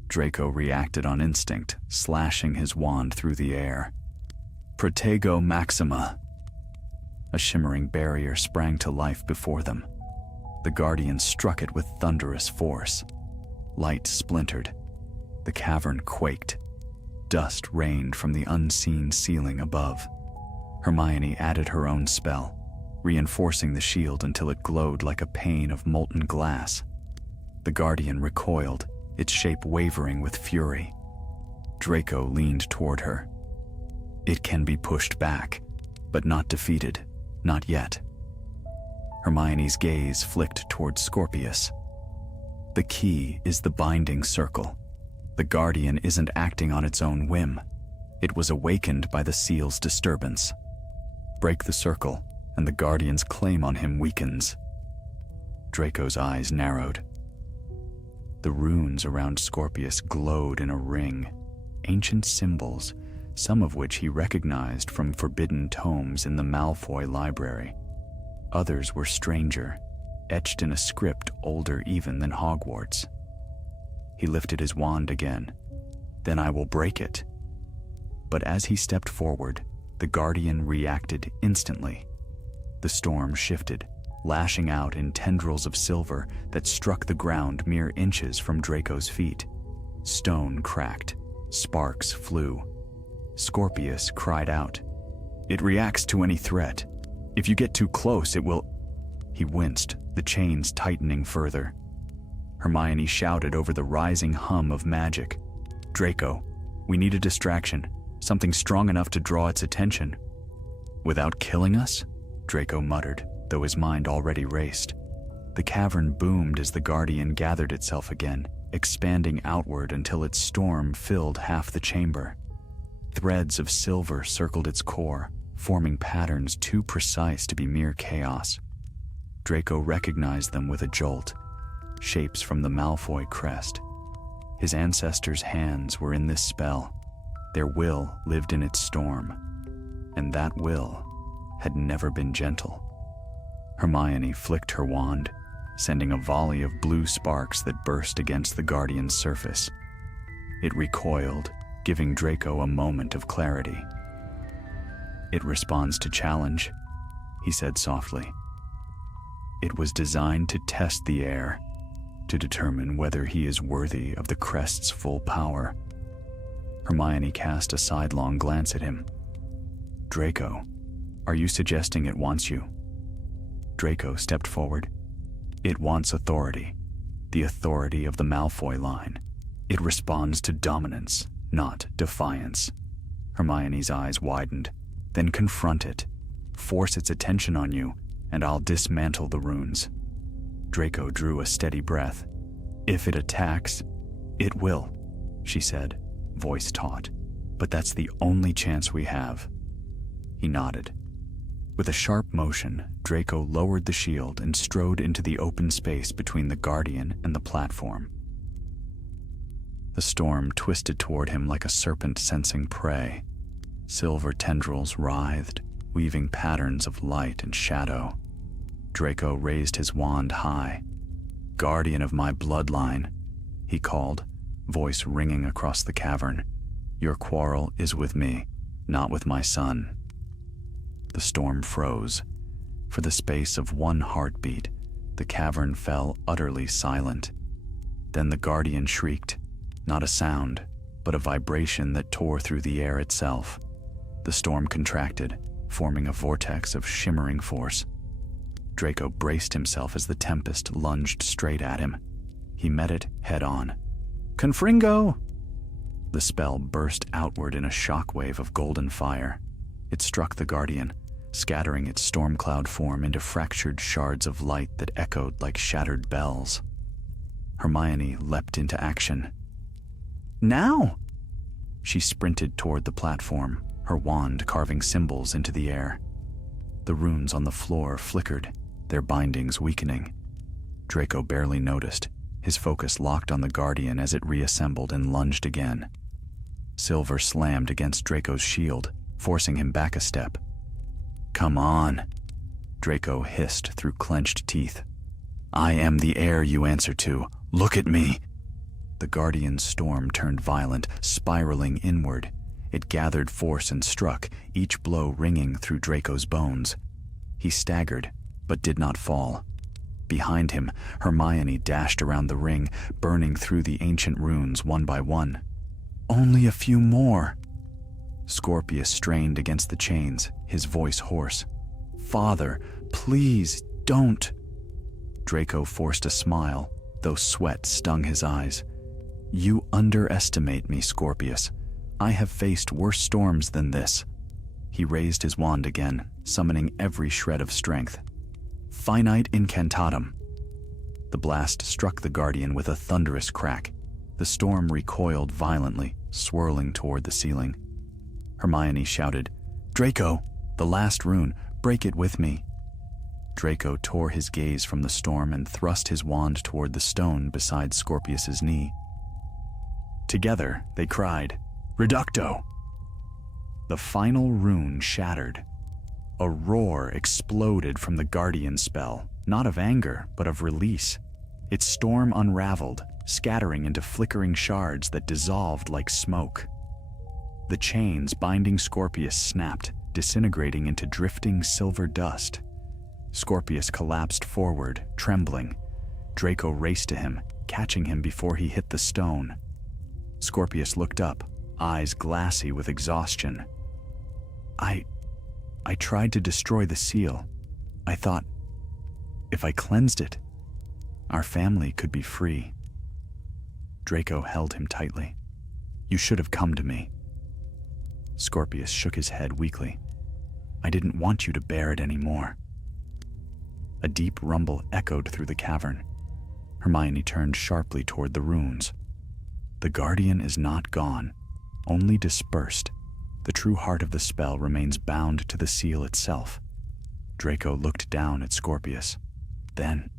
Draco reacted on instinct, slashing his wand through the air. Protego Maxima! A shimmering barrier sprang to life before them. The Guardian struck it with thunderous force. Light splintered. The cavern quaked. Dust rained from the unseen ceiling above. Hermione added her own spell, reinforcing the shield until it glowed like a pane of molten glass. The Guardian recoiled, its shape wavering with fury. Draco leaned toward her. It can be pushed back, but not defeated, not yet. Hermione's gaze flicked toward Scorpius. The key is the binding circle. The Guardian isn't acting on its own whim. It was awakened by the seal's disturbance. Break the circle, and the Guardian's claim on him weakens. Draco's eyes narrowed. The runes around Scorpius glowed in a ring, ancient symbols, some of which he recognized from forbidden tomes in the Malfoy library. Others were stranger, etched in a script older even than Hogwarts. He lifted his wand again. Then I will break it. But as he stepped forward, the Guardian reacted instantly. The storm shifted, lashing out in tendrils of silver that struck the ground mere inches from Draco's feet. Stone cracked, sparks flew. Scorpius cried out. It reacts to any threat. If you get too close, it will... He winced, the chains tightening further. Hermione shouted over the rising hum of magic. Draco, we need a distraction, something strong enough to draw its attention. Without killing us? Draco muttered, though his mind already raced. The cavern boomed as the Guardian gathered itself again, expanding outward until its storm filled half the chamber. Threads of silver circled its core, forming patterns too precise to be mere chaos. Draco recognized them with a jolt, shapes from the Malfoy crest. His ancestors' hands were in this spell. Their will lived in its storm, and that will had never been gentle. Hermione flicked her wand, sending a volley of blue sparks that burst against the Guardian's surface. It recoiled, giving Draco a moment of clarity. It responds to challenge, he said softly. It was designed to test the air, to determine whether he is worthy of the crest's full power. Hermione cast a sidelong glance at him. Draco, are you suggesting it wants you? Draco stepped forward. It wants authority, the authority of the Malfoy line. It responds to dominance, not defiance. Hermione's eyes widened. Then confront it. Force its attention on you, and I'll dismantle the runes. Draco drew a steady breath. If it attacks, it will, she said, voice taut. But that's the only chance we have. He nodded. With a sharp motion, Draco lowered the shield and strode into the open space between the Guardian and the platform. The storm twisted toward him like a serpent sensing prey. Silver tendrils writhed, weaving patterns of light and shadow. Draco raised his wand high. Guardian of my bloodline, he called, voice ringing across the cavern. Your quarrel is with me, not with my son. The storm froze. For the space of one heartbeat, the cavern fell utterly silent. Then the Guardian shrieked, not a sound, but a vibration that tore through the air itself. The storm contracted, forming a vortex of shimmering force. Draco braced himself as the tempest lunged straight at him. He met it head-on. Confringo! The spell burst outward in a shockwave of golden fire. It struck the Guardian, scattering its storm cloud form into fractured shards of light that echoed like shattered bells. Hermione leapt into action. Now! She sprinted toward the platform, her wand carving symbols into the air. The runes on the floor flickered, their bindings weakening. Draco barely noticed, his focus locked on the Guardian as it reassembled and lunged again. Silver slammed against Draco's shield, forcing him back a step. Come on! Draco hissed through clenched teeth. "I am the heir you answer to. Look at me!" The Guardian's storm turned violent, spiraling inward. It gathered force and struck, each blow ringing through Draco's bones. He staggered, but did not fall. Behind him, Hermione dashed around the ring, burning through the ancient runes one by one. "Only a few more!" Scorpius strained against the chains, his voice hoarse. "Father, please, don't!" Draco forced a smile, though sweat stung his eyes. "You underestimate me, Scorpius. I have faced worse storms than this." He raised his wand again, summoning every shred of strength. "Finite incantatum." The blast struck the Guardian with a thunderous crack. The storm recoiled violently, swirling toward the ceiling. Hermione shouted, "Draco, the last rune, break it with me." Draco tore his gaze from the storm and thrust his wand toward the stone beside Scorpius's knee. Together, they cried, "Reducto!" The final rune shattered. A roar exploded from the Guardian spell, not of anger, but of release. Its storm unraveled, scattering into flickering shards that dissolved like smoke. The chains binding Scorpius snapped, disintegrating into drifting silver dust. Scorpius collapsed forward, trembling. Draco raced to him, catching him before he hit the stone. Scorpius looked up, eyes glassy with exhaustion. I tried to destroy the seal. I thought, if I cleansed it, our family could be free." Draco held him tightly. "You should have come to me." Scorpius shook his head weakly. "I didn't want you to bear it anymore." A deep rumble echoed through the cavern. Hermione turned sharply toward the runes. "The Guardian is not gone, only dispersed. The true heart of the spell remains bound to the seal itself." Draco looked down at Scorpius. "Then,"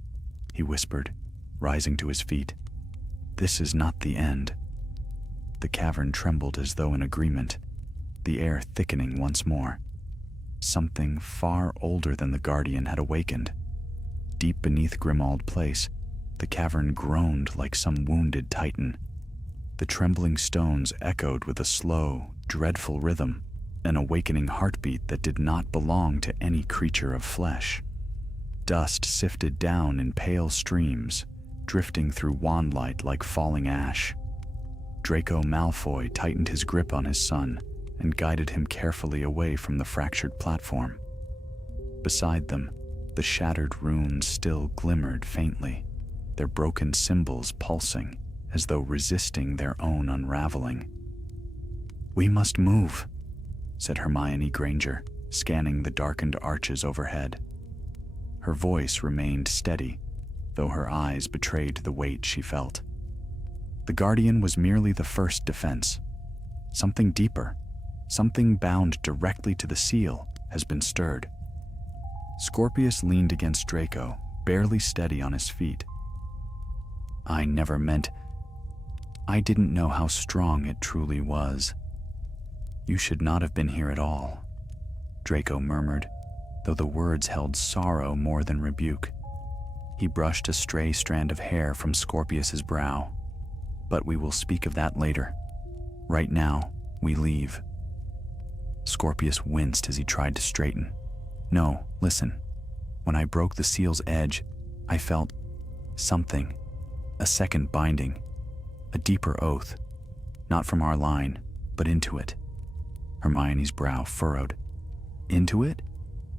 he whispered, rising to his feet, "this is not the end." The cavern trembled as though in agreement, the air thickening once more. Something far older than the Guardian had awakened. Deep beneath Grimmauld Place, the cavern groaned like some wounded titan. The trembling stones echoed with a slow, dreadful rhythm, an awakening heartbeat that did not belong to any creature of flesh. Dust sifted down in pale streams, drifting through wandlight like falling ash. Draco Malfoy tightened his grip on his son and guided him carefully away from the fractured platform. Beside them, the shattered runes still glimmered faintly, their broken symbols pulsing as though resisting their own unraveling. "We must move," said Hermione Granger, scanning the darkened arches overhead. Her voice remained steady, though her eyes betrayed the weight she felt. The Guardian was merely the first defense. Something deeper, something bound directly to the seal, has been stirred. Scorpius leaned against Draco, barely steady on his feet. I didn't know how strong it truly was." "You should not have been here at all," Draco murmured, though the words held sorrow more than rebuke. He brushed a stray strand of hair from Scorpius's brow. "But we will speak of that later. Right now, we leave." Scorpius winced as he tried to straighten. "No, listen. When I broke the seal's edge, I felt something, a second binding, a deeper oath, not from our line, but into it." Hermione's brow furrowed. "Into it?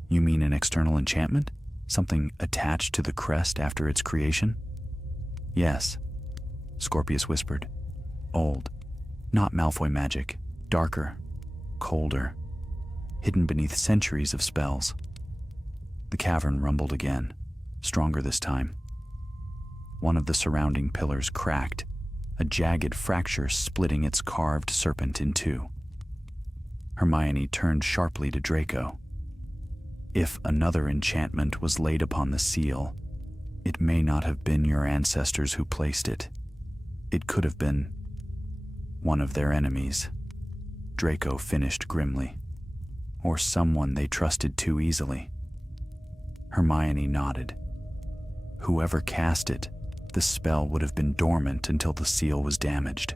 You mean an external enchantment? Something attached to the crest after its creation?" "Yes," Scorpius whispered. "Old, not Malfoy magic, darker, colder, hidden beneath centuries of spells." The cavern rumbled again, stronger this time. One of the surrounding pillars cracked, a jagged fracture splitting its carved serpent in two. Hermione turned sharply to Draco. "If another enchantment was laid upon the seal, it may not have been your ancestors who placed it. It could have been one of their enemies," Draco finished grimly. "Or someone they trusted too easily." Hermione nodded. Whoever cast it, the spell would have been dormant until the seal was damaged.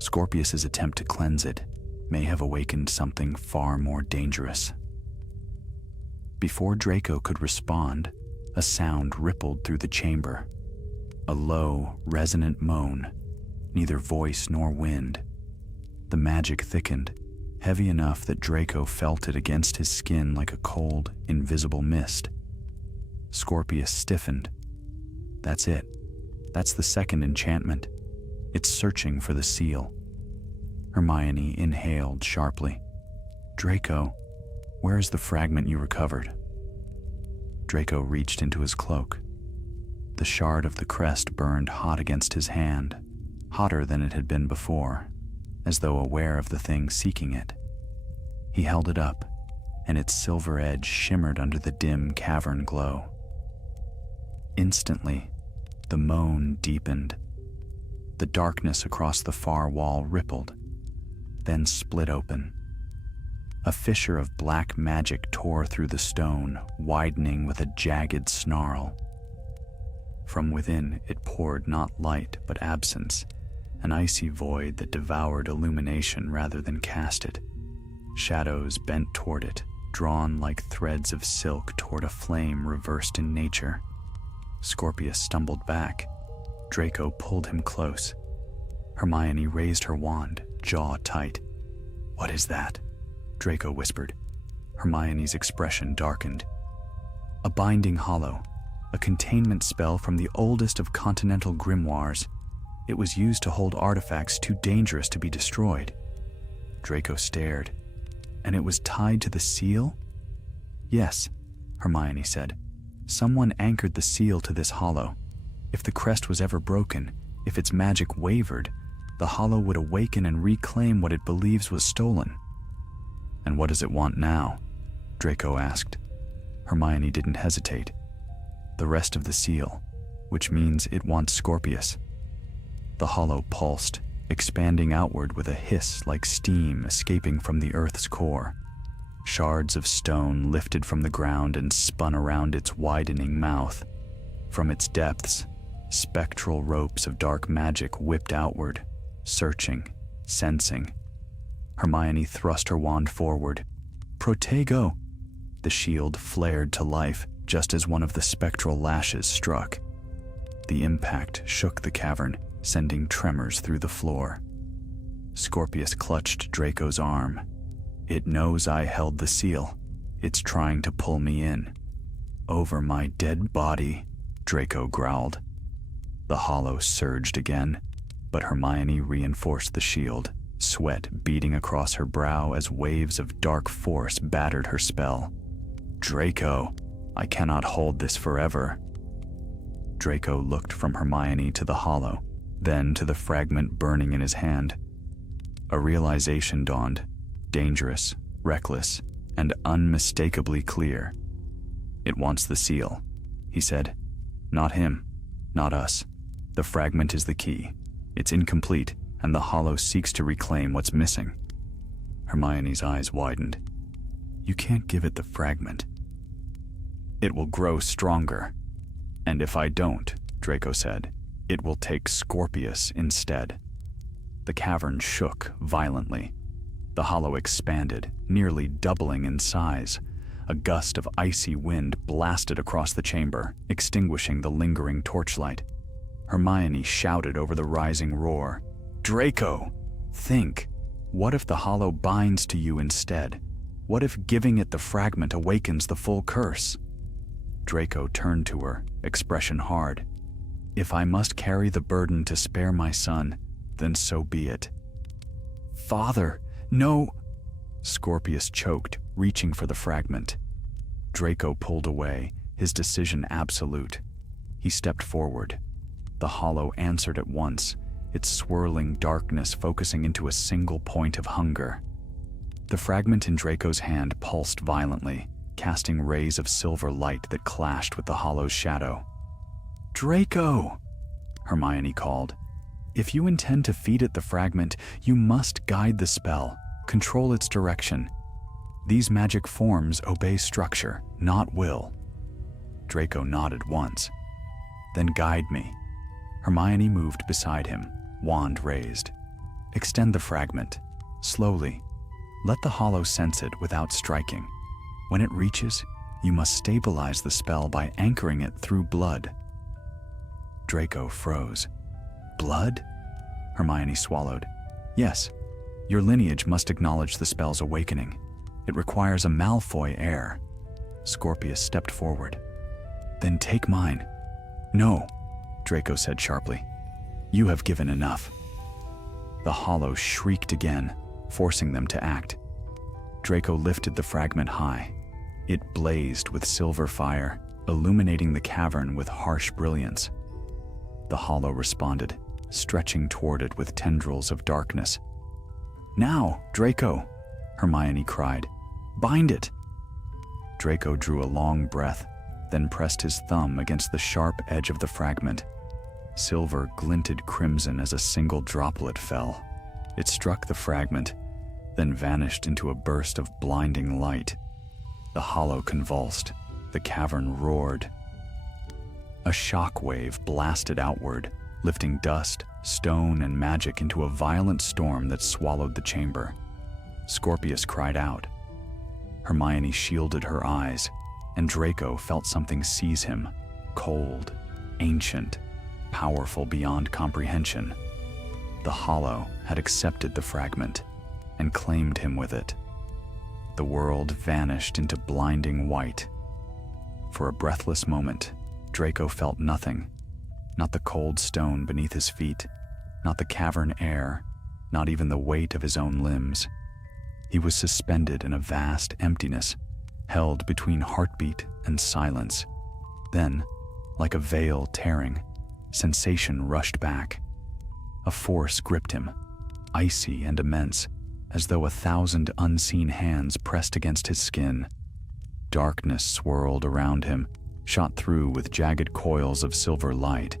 Scorpius's attempt to cleanse it may have awakened something far more dangerous. Before Draco could respond, a sound rippled through the chamber. A low, resonant moan, neither voice nor wind. The magic thickened, heavy enough that Draco felt it against his skin like a cold, invisible mist. Scorpius stiffened. That's it. That's the second enchantment. It's searching for the seal. Hermione inhaled sharply. Draco, where is the fragment you recovered? Draco reached into his cloak. The shard of the crest burned hot against his hand, hotter than it had been before, as though aware of the thing seeking it. He held it up, and its silver edge shimmered under the dim cavern glow. Instantly, the moan deepened. The darkness across the far wall rippled, then split open. A fissure of black magic tore through the stone, widening with a jagged snarl. From within, it poured not light but absence, an icy void that devoured illumination rather than cast it. Shadows bent toward it, drawn like threads of silk toward a flame reversed in nature. Scorpius stumbled back. Draco pulled him close. Hermione raised her wand, jaw tight. "What is that?" Draco whispered. Hermione's expression darkened. "A binding hollow, a containment spell from the oldest of continental grimoires. It was used to hold artifacts too dangerous to be destroyed." Draco stared. "And it was tied to the seal?" "Yes," Hermione said. "Someone anchored the seal to this hollow. If the crest was ever broken, if its magic wavered, the hollow would awaken and reclaim what it believes was stolen." "And what does it want now?" Draco asked. Hermione didn't hesitate. "The rest of the seal, which means it wants Scorpius." The hollow pulsed, expanding outward with a hiss like steam escaping from the earth's core. Shards of stone lifted from the ground and spun around its widening mouth. From its depths, spectral ropes of dark magic whipped outward, searching, sensing. Hermione thrust her wand forward. "Protego!" The shield flared to life just as one of the spectral lashes struck. The impact shook the cavern, sending tremors through the floor. Scorpius clutched Draco's arm. "It knows I held the seal. It's trying to pull me in." "Over my dead body," Draco growled. The hollow surged again, but Hermione reinforced the shield, sweat beading across her brow as waves of dark force battered her spell. "Draco, I cannot hold this forever." Draco looked from Hermione to the hollow, then to the fragment burning in his hand. A realization dawned, dangerous, reckless, and unmistakably clear. "It wants the seal," he said. "Not him, not us. The fragment is the key. It's incomplete, and the hollow seeks to reclaim what's missing." Hermione's eyes widened. "You can't give it the fragment." "It will grow stronger. And if I don't," Draco said, "it will take Scorpius instead." The cavern shook violently. The hollow expanded, nearly doubling in size. A gust of icy wind blasted across the chamber, extinguishing the lingering torchlight. Hermione shouted over the rising roar. "Draco, think. What if the hollow binds to you instead? What if giving it the fragment awakens the full curse?" Draco turned to her, expression hard. "If I must carry the burden to spare my son, then so be it." "Father, no!" Scorpius choked, reaching for the fragment. Draco pulled away, his decision absolute. He stepped forward. The hollow answered at once, its swirling darkness focusing into a single point of hunger. The fragment in Draco's hand pulsed violently, casting rays of silver light that clashed with the hollow's shadow. "Draco!" Hermione called. "If you intend to feed it the fragment, you must guide the spell, control its direction. These magic forms obey structure, not will." Draco nodded once. Then guide me. Hermione moved beside him, wand raised. Extend the fragment, slowly. Let the hollow sense it without striking. When it reaches, you must stabilize the spell by anchoring it through blood. Draco froze. Blood? Hermione swallowed. Yes, your lineage must acknowledge the spell's awakening. It requires a Malfoy heir. Scorpius stepped forward. Then take mine. No, Draco said sharply. You have given enough. The hollow shrieked again, forcing them to act. Draco lifted the fragment high. It blazed with silver fire, illuminating the cavern with harsh brilliance. The hollow responded, stretching toward it with tendrils of darkness. Now, Draco, Hermione cried. Bind it! Draco drew a long breath, then pressed his thumb against the sharp edge of the fragment. Silver glinted crimson as a single droplet fell. It struck the fragment, then vanished into a burst of blinding light. The hollow convulsed. The cavern roared. A shock wave blasted outward, lifting dust, stone, and magic into a violent storm that swallowed the chamber. Scorpius cried out. Hermione shielded her eyes, and Draco felt something seize him, cold, ancient, powerful beyond comprehension. The hollow had accepted the fragment and claimed him with it. The world vanished into blinding white. For a breathless moment, Draco felt nothing. Not the cold stone beneath his feet, not the cavern air, not even the weight of his own limbs. He was suspended in a vast emptiness, held between heartbeat and silence. Then, like a veil tearing, sensation rushed back. A force gripped him, icy and immense, as though 1,000 unseen hands pressed against his skin. Darkness swirled around him, shot through with jagged coils of silver light.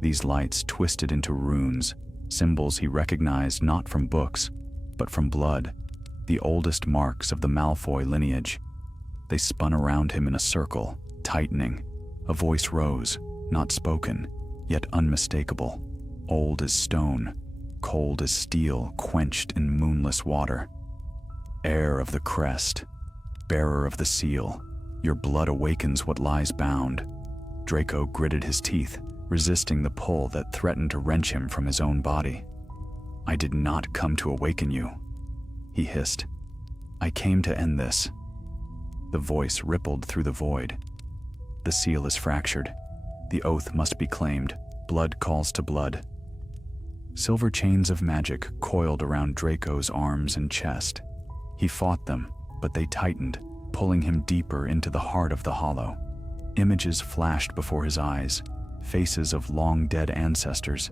These lights twisted into runes, symbols he recognized not from books, but from blood, the oldest marks of the Malfoy lineage. They spun around him in a circle, tightening. A voice rose, not spoken, yet unmistakable, old as stone, cold as steel quenched in moonless water. Heir of the crest, bearer of the seal, your blood awakens what lies bound. Draco gritted his teeth, resisting the pull that threatened to wrench him from his own body. I did not come to awaken you, he hissed. I came to end this. The voice rippled through the void. The seal is fractured. The oath must be claimed. Blood calls to blood. Silver chains of magic coiled around Draco's arms and chest. He fought them, but they tightened, pulling him deeper into the heart of the hollow. Images flashed before his eyes, faces of long-dead ancestors,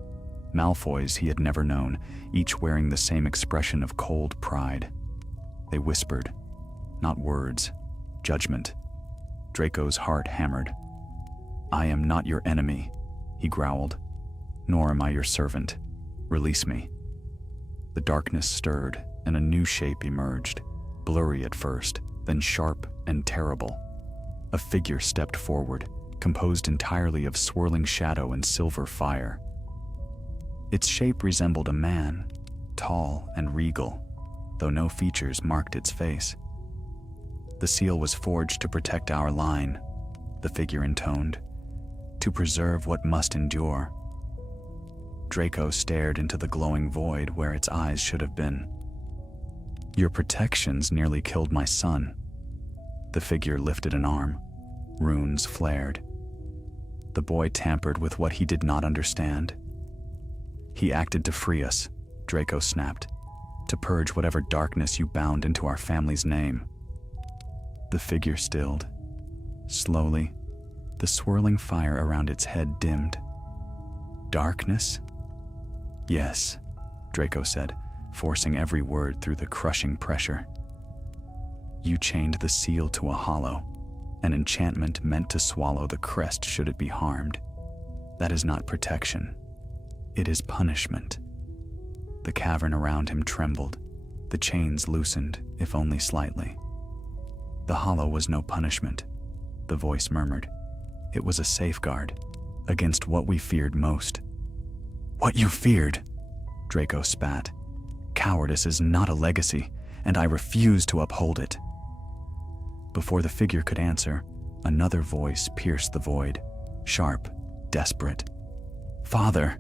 Malfoys he had never known, each wearing the same expression of cold pride. They whispered, not words, judgment. Draco's heart hammered. I am not your enemy, he growled, nor am I your servant. Release me. The darkness stirred, and a new shape emerged, blurry at first, then sharp and terrible. A figure stepped forward, composed entirely of swirling shadow and silver fire. Its shape resembled a man, tall and regal, though no features marked its face. The seal was forged to protect our line, the figure intoned, to preserve what must endure. Draco stared into the glowing void where its eyes should have been. Your protections nearly killed my son. The figure lifted an arm. Runes flared. The boy tampered with what he did not understand. He acted to free us, Draco snapped, to purge whatever darkness you bound into our family's name. The figure stilled. Slowly, the swirling fire around its head dimmed. Darkness? Yes, Draco said, forcing every word through the crushing pressure. You chained the seal to a hollow, an enchantment meant to swallow the crest should it be harmed. That is not protection. It is punishment. The cavern around him trembled. The chains loosened, if only slightly. The hollow was no punishment, the voice murmured. It was a safeguard against what we feared most. "What you feared?" Draco spat. "Cowardice is not a legacy, and I refuse to uphold it." Before the figure could answer, another voice pierced the void, sharp, desperate. "Father!"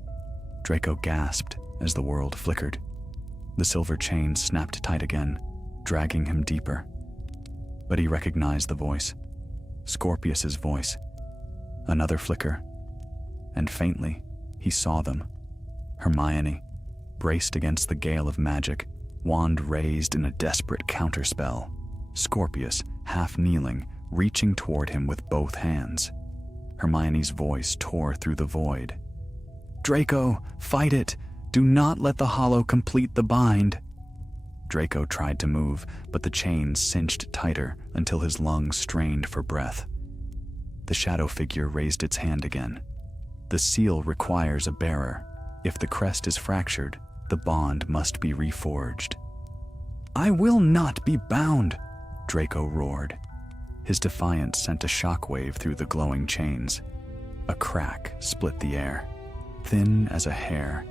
Draco gasped as the world flickered. The silver chain snapped tight again, dragging him deeper. But he recognized the voice, Scorpius's voice. Another flicker, and faintly, he saw them. Hermione, braced against the gale of magic, wand raised in a desperate counterspell. Scorpius, half kneeling, reaching toward him with both hands. Hermione's voice tore through the void. "Draco, fight it! Do not let the hollow complete the bind!" Draco tried to move, but the chains cinched tighter until his lungs strained for breath. The shadow figure raised its hand again. "The seal requires a bearer. If the crest is fractured, the bond must be reforged." "I will not be bound!" Draco roared. His defiance sent a shockwave through the glowing chains. A crack split the air, thin as a hair,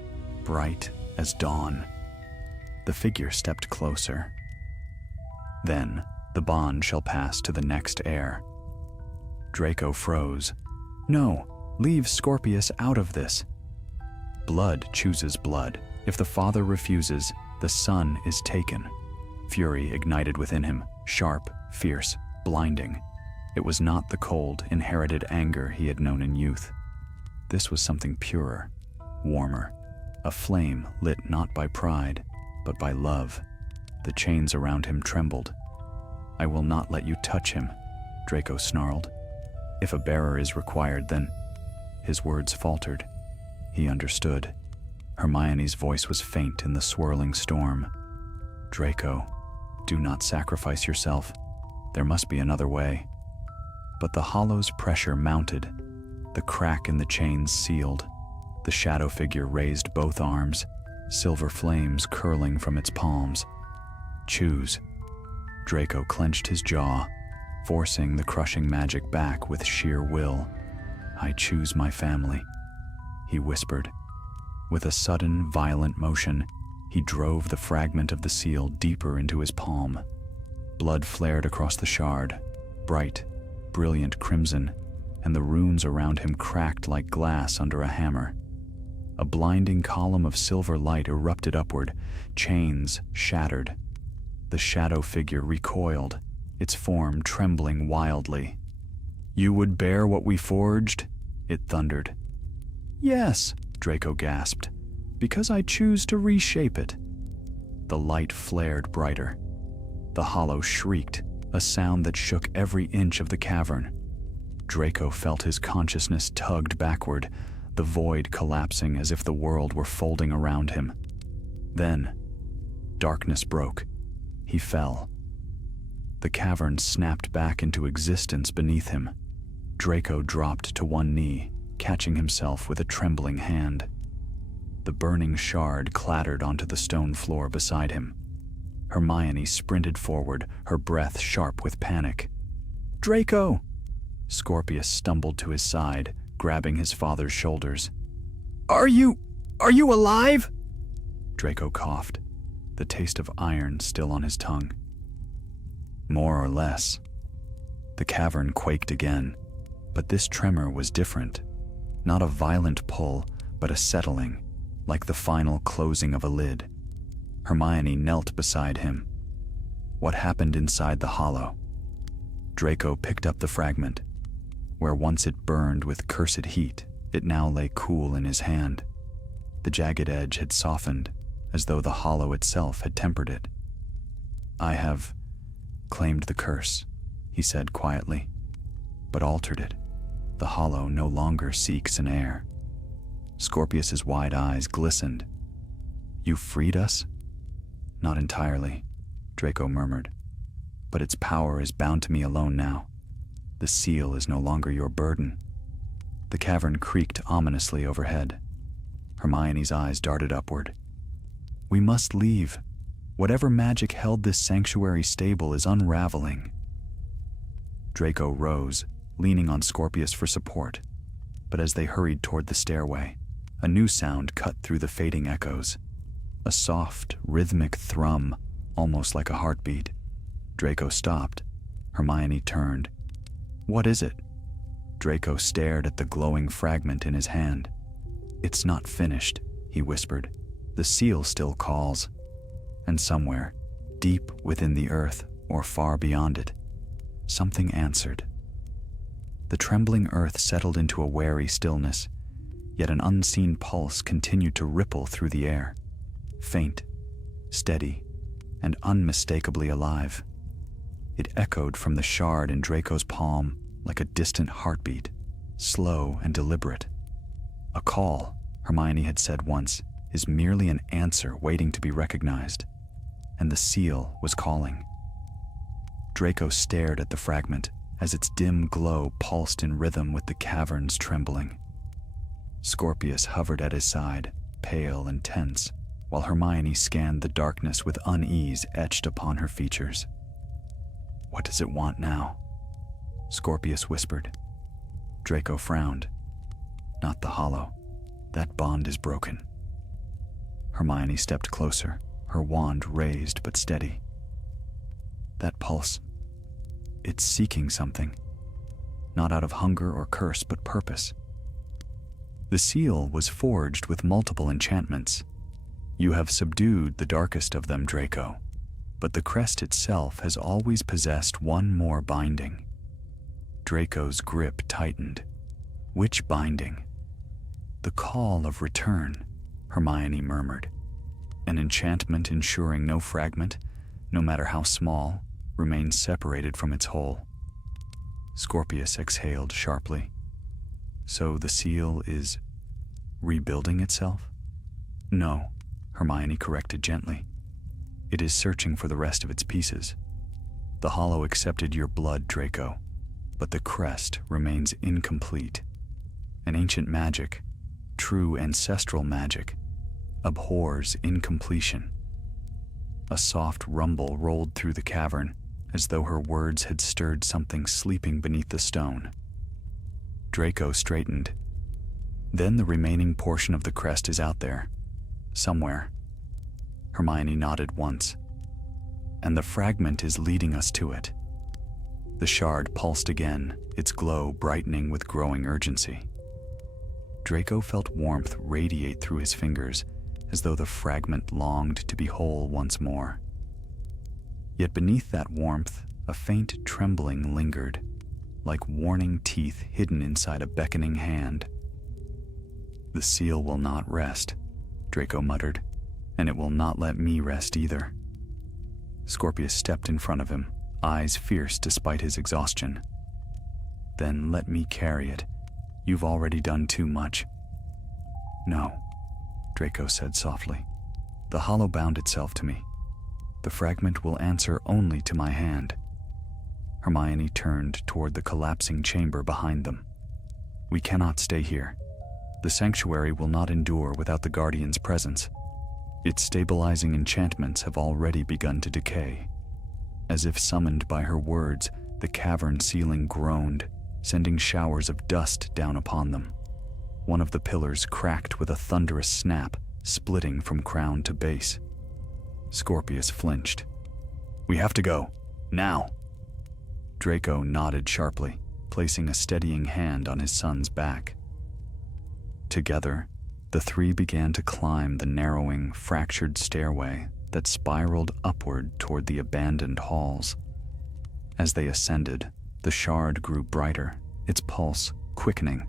bright as dawn. The figure stepped closer. "Then the bond shall pass to the next heir." Draco froze. "No, leave Scorpius out of this." Blood chooses blood. If the father refuses, the son is taken. Fury ignited within him, sharp, fierce, blinding. It was not the cold, inherited anger he had known in youth. This was something purer, warmer, a flame lit not by pride, but by love. The chains around him trembled. "I will not let you touch him," Draco snarled. "If a bearer is required, then—" His words faltered. He understood. Hermione's voice was faint in the swirling storm. "Draco, do not sacrifice yourself. There must be another way." But the hollow's pressure mounted. The crack in the chains sealed. The shadow figure raised both arms, silver flames curling from its palms. "Choose." Draco clenched his jaw, forcing the crushing magic back with sheer will. "I choose my family," he whispered. With a sudden, violent motion, he drove the fragment of the seal deeper into his palm. Blood flared across the shard, bright, brilliant crimson, and the runes around him cracked like glass under a hammer. A blinding column of silver light erupted upward, chains shattered. The shadow figure recoiled, its form trembling wildly. "You would bear what we forged?" it thundered. "Yes," Draco gasped, "because I choose to reshape it." The light flared brighter. The hollow shrieked, a sound that shook every inch of the cavern. Draco felt his consciousness tugged backward, the void collapsing as if the world were folding around him. Then, darkness broke. He fell. The cavern snapped back into existence beneath him. Draco dropped to one knee, catching himself with a trembling hand. The burning shard clattered onto the stone floor beside him. Hermione sprinted forward, her breath sharp with panic. "Draco!" Scorpius stumbled to his side, grabbing his father's shoulders. Are you alive?" Draco coughed, the taste of iron still on his tongue. "More or less." The cavern quaked again, but this tremor was different. Not a violent pull, but a settling, like the final closing of a lid. Hermione knelt beside him. What happened inside the hollow? Draco picked up the fragment. Where once it burned with cursed heat, it now lay cool in his hand. The jagged edge had softened, as though the hollow itself had tempered it. "I have claimed the curse," he said quietly, "but altered it. The hollow no longer seeks an heir." Scorpius's wide eyes glistened. "You freed us?" "Not entirely," Draco murmured, "but its power is bound to me alone now. The seal is no longer your burden." The cavern creaked ominously overhead. Hermione's eyes darted upward. "We must leave. Whatever magic held this sanctuary stable is unraveling." Draco rose, leaning on Scorpius for support. But as they hurried toward the stairway, a new sound cut through the fading echoes. A soft, rhythmic thrum, almost like a heartbeat. Draco stopped. Hermione turned. "What is it?" Draco stared at the glowing fragment in his hand. "It's not finished," he whispered. "The seal still calls." And somewhere, deep within the earth or far beyond it, something answered. The trembling earth settled into a wary stillness, yet an unseen pulse continued to ripple through the air, faint, steady, and unmistakably alive. It echoed from the shard in Draco's palm like a distant heartbeat, slow and deliberate. A call, Hermione had said once, is merely an answer waiting to be recognized, and the seal was calling. Draco stared at the fragment as its dim glow pulsed in rhythm with the cavern's trembling. Scorpius hovered at his side, pale and tense, while Hermione scanned the darkness with unease etched upon her features. "What does it want now?" Scorpius whispered. Draco frowned. "Not the hollow. That bond is broken." Hermione stepped closer, her wand raised but steady. "That pulse, it's seeking something, not out of hunger or curse, but purpose." The seal was forged with multiple enchantments. You have subdued the darkest of them, Draco, but the crest itself has always possessed one more binding. Draco's grip tightened. Which binding? "The call of return," Hermione murmured. "An enchantment ensuring no fragment, no matter how small, remains separated from its whole." Scorpius exhaled sharply. "So the seal is rebuilding itself?" "No," Hermione corrected gently. "It is searching for the rest of its pieces. The hollow accepted your blood, Draco, but the crest remains incomplete. An ancient magic, true ancestral magic, abhors incompletion." A soft rumble rolled through the cavern, as though her words had stirred something sleeping beneath the stone. Draco straightened. "Then the remaining portion of the crest is out there, somewhere." Hermione nodded once. "And the fragment is leading us to it." The shard pulsed again, its glow brightening with growing urgency. Draco felt warmth radiate through his fingers, as though the fragment longed to be whole once more. Yet beneath that warmth, a faint trembling lingered, like warning teeth hidden inside a beckoning hand. "The seal will not rest," Draco muttered, "and it will not let me rest either." Scorpius stepped in front of him, eyes fierce despite his exhaustion. "Then let me carry it. You've already done too much." "No," Draco said softly. "The hollow bound itself to me. The fragment will answer only to my hand." Hermione turned toward the collapsing chamber behind them. "We cannot stay here. The sanctuary will not endure without the Guardian's presence. Its stabilizing enchantments have already begun to decay." As if summoned by her words, the cavern ceiling groaned, sending showers of dust down upon them. One of the pillars cracked with a thunderous snap, splitting from crown to base. Scorpius flinched. "We have to go. Now." Draco nodded sharply, placing a steadying hand on his son's back. Together, the three began to climb the narrowing, fractured stairway that spiraled upward toward the abandoned halls. As they ascended, the shard grew brighter, its pulse quickening.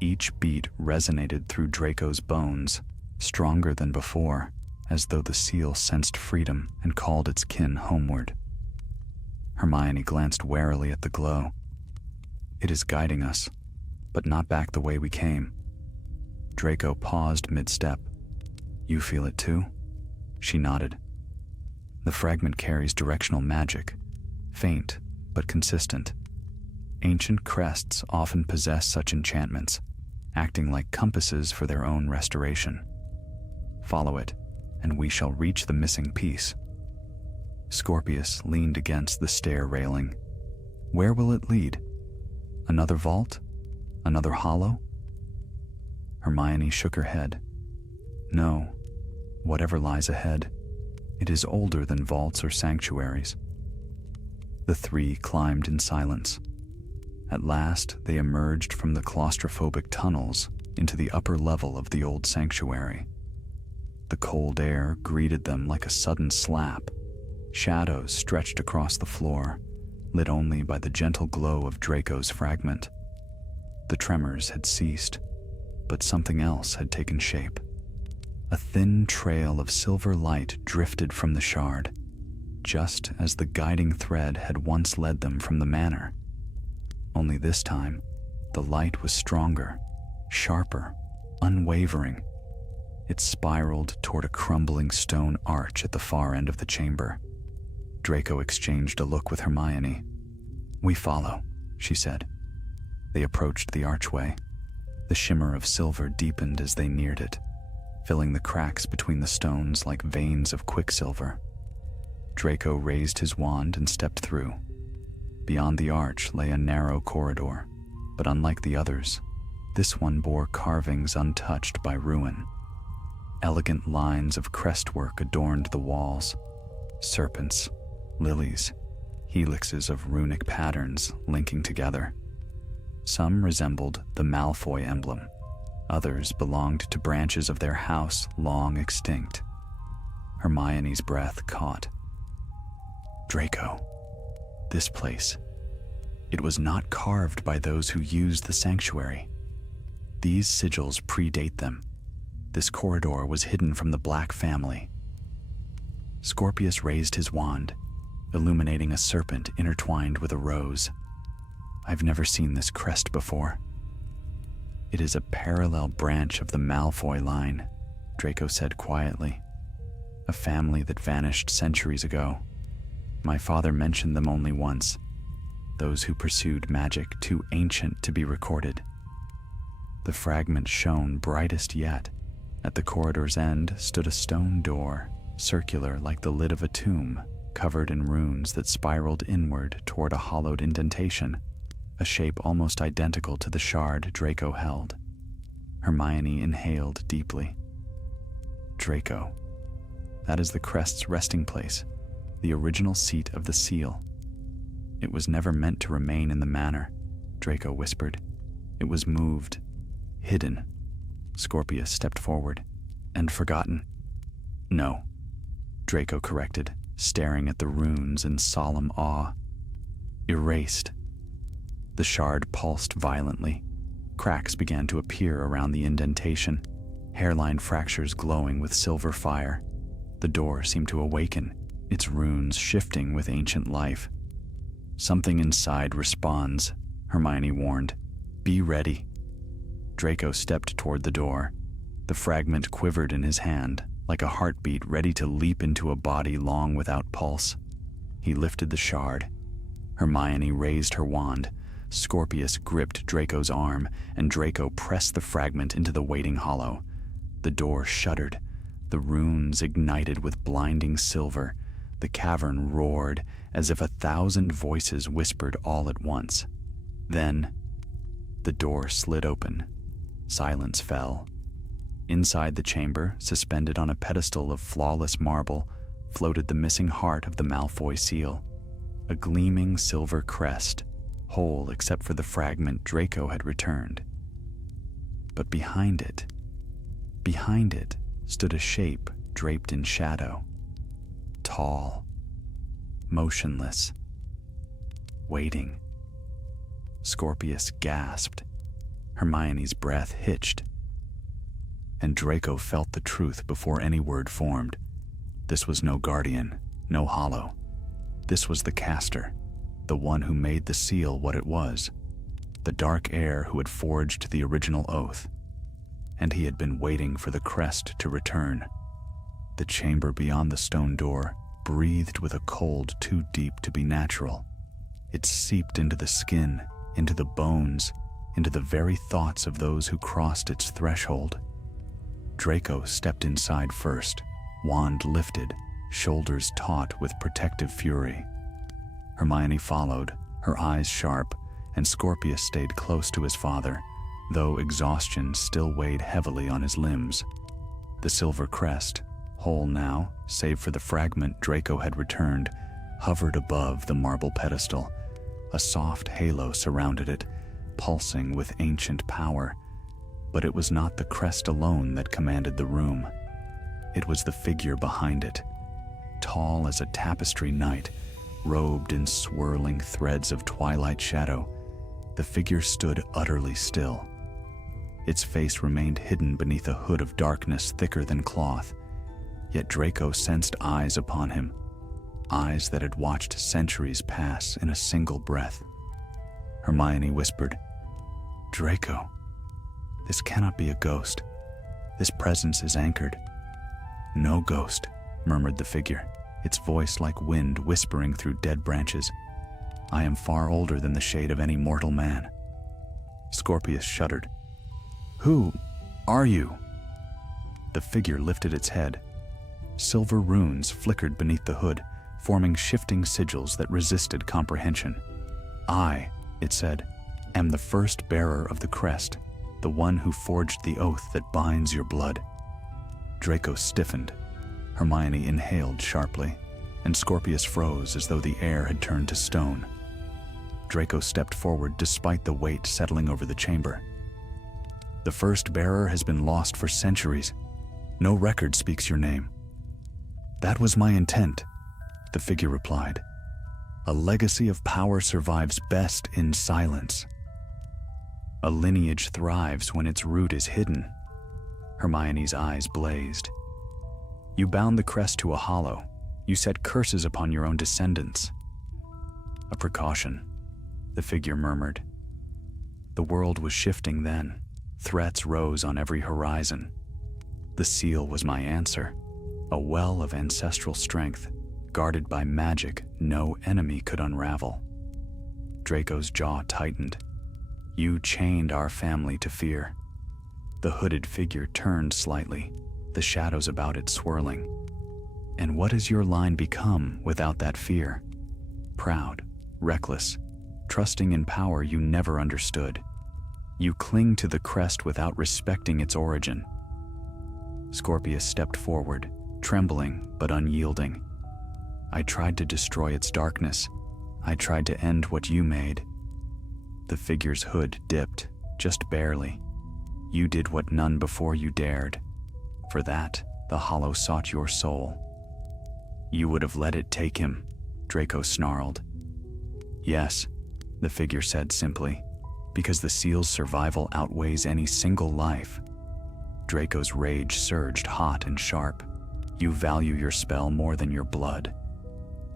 Each beat resonated through Draco's bones, stronger than before, as though the seal sensed freedom and called its kin homeward. Hermione glanced warily at the glow. "It is guiding us, but not back the way we came." Draco paused mid-step. "You feel it too?" She nodded. "The fragment carries directional magic, faint but consistent. Ancient crests often possess such enchantments, acting like compasses for their own restoration. Follow it, and we shall reach the missing piece." Scorpius leaned against the stair railing. "Where will it lead?" Another vault? Another hollow? Hermione shook her head. No, whatever lies ahead, it is older than vaults or sanctuaries. The three climbed in silence. At last, they emerged from the claustrophobic tunnels into the upper level of the old sanctuary. The cold air greeted them like a sudden slap. Shadows stretched across the floor, lit only by the gentle glow of Draco's fragment. The tremors had ceased, but something else had taken shape. A thin trail of silver light drifted from the shard, just as the guiding thread had once led them from the manor. Only this time, the light was stronger, sharper, unwavering. It spiraled toward a crumbling stone arch at the far end of the chamber. Draco exchanged a look with Hermione. "We follow," she said. They approached the archway. The shimmer of silver deepened as they neared it, filling the cracks between the stones like veins of quicksilver. Draco raised his wand and stepped through. Beyond the arch lay a narrow corridor, but unlike the others, this one bore carvings untouched by ruin. Elegant lines of crestwork adorned the walls. Serpents, lilies, helixes of runic patterns linking together. Some resembled the Malfoy emblem. Others belonged to branches of their house long extinct. Hermione's breath caught. Draco, this place. It was not carved by those who used the sanctuary. These sigils predate them. This corridor was hidden from the Black family. Scorpius raised his wand, illuminating a serpent intertwined with a rose. I've never seen this crest before. It is a parallel branch of the Malfoy line, Draco said quietly. A family that vanished centuries ago. My father mentioned them only once. Those who pursued magic too ancient to be recorded. The fragment shone brightest yet. At the corridor's end stood a stone door, circular like the lid of a tomb, covered in runes that spiraled inward toward a hollowed indentation, a shape almost identical to the shard Draco held. Hermione inhaled deeply. Draco. That is the crest's resting place, the original seat of the seal. It was never meant to remain in the manor, Draco whispered. It was moved, hidden. Scorpius stepped forward. And forgotten. No, Draco corrected, staring at the runes in solemn awe. Erased. The shard pulsed violently. Cracks began to appear around the indentation, hairline fractures glowing with silver fire. The door seemed to awaken, its runes shifting with ancient life. Something inside responds, Hermione warned. Be ready. Draco stepped toward the door. The fragment quivered in his hand, like a heartbeat ready to leap into a body long without pulse. He lifted the shard. Hermione raised her wand. Scorpius gripped Draco's arm, and Draco pressed the fragment into the waiting hollow. The door shuddered. The runes ignited with blinding silver. The cavern roared, as if 1,000 voices whispered all at once. Then, the door slid open. Silence fell. Inside the chamber, suspended on a pedestal of flawless marble, floated the missing heart of the Malfoy seal. A gleaming silver crest, whole except for the fragment Draco had returned. But behind it, stood a shape draped in shadow. Tall, motionless, waiting. Scorpius gasped. Hermione's breath hitched. And Draco felt the truth before any word formed. This was no guardian, no hollow. This was the caster, the one who made the seal what it was, the dark heir who had forged the original oath. And he had been waiting for the crest to return. The chamber beyond the stone door breathed with a cold too deep to be natural. It seeped into the skin, into the bones, into the very thoughts of those who crossed its threshold. Draco stepped inside first, wand lifted, shoulders taut with protective fury. Hermione followed, her eyes sharp, and Scorpius stayed close to his father, though exhaustion still weighed heavily on his limbs. The silver crest, whole now, save for the fragment Draco had returned, hovered above the marble pedestal. A soft halo surrounded it, pulsing with ancient power. But it was not the crest alone that commanded the room. It was the figure behind it, tall as a tapestry knight, robed in swirling threads of twilight shadow. The figure stood utterly still. Its face remained hidden beneath a hood of darkness thicker than cloth, yet Draco sensed eyes upon him, eyes that had watched centuries pass in a single breath. Hermione whispered, "Draco, this cannot be a ghost. This presence is anchored." "No ghost," murmured the figure, its voice like wind whispering through dead branches. "I am far older than the shade of any mortal man." Scorpius shuddered. "Who are you?" The figure lifted its head. Silver runes flickered beneath the hood, forming shifting sigils that resisted comprehension. "I," it said, "am the first bearer of the crest, the one who forged the oath that binds your blood." Draco stiffened. Hermione inhaled sharply, and Scorpius froze as though the air had turned to stone. Draco stepped forward despite the weight settling over the chamber. "The first bearer has been lost for centuries. No record speaks your name." "That was my intent," the figure replied. "A legacy of power survives best in silence. A lineage thrives when its root is hidden." Hermione's eyes blazed. "You bound the crest to a hollow. You set curses upon your own descendants." "A precaution," the figure murmured. The world was shifting then. Threats rose on every horizon. The seal was my answer, a well of ancestral strength, guarded by magic no enemy could unravel. Draco's jaw tightened. "You chained our family to fear." The hooded figure turned slightly, the shadows about it swirling. "And what has your line become without that fear? Proud, reckless, trusting in power you never understood. You cling to the crest without respecting its origin." Scorpius stepped forward, trembling but unyielding. "I tried to destroy its darkness. I tried to end what you made." The figure's hood dipped, just barely. "You did what none before you dared. For that, the hollow sought your soul." "You would have let it take him," Draco snarled. "Yes," the figure said simply, "because the seal's survival outweighs any single life." Draco's rage surged hot and sharp. "You value your spell more than your blood."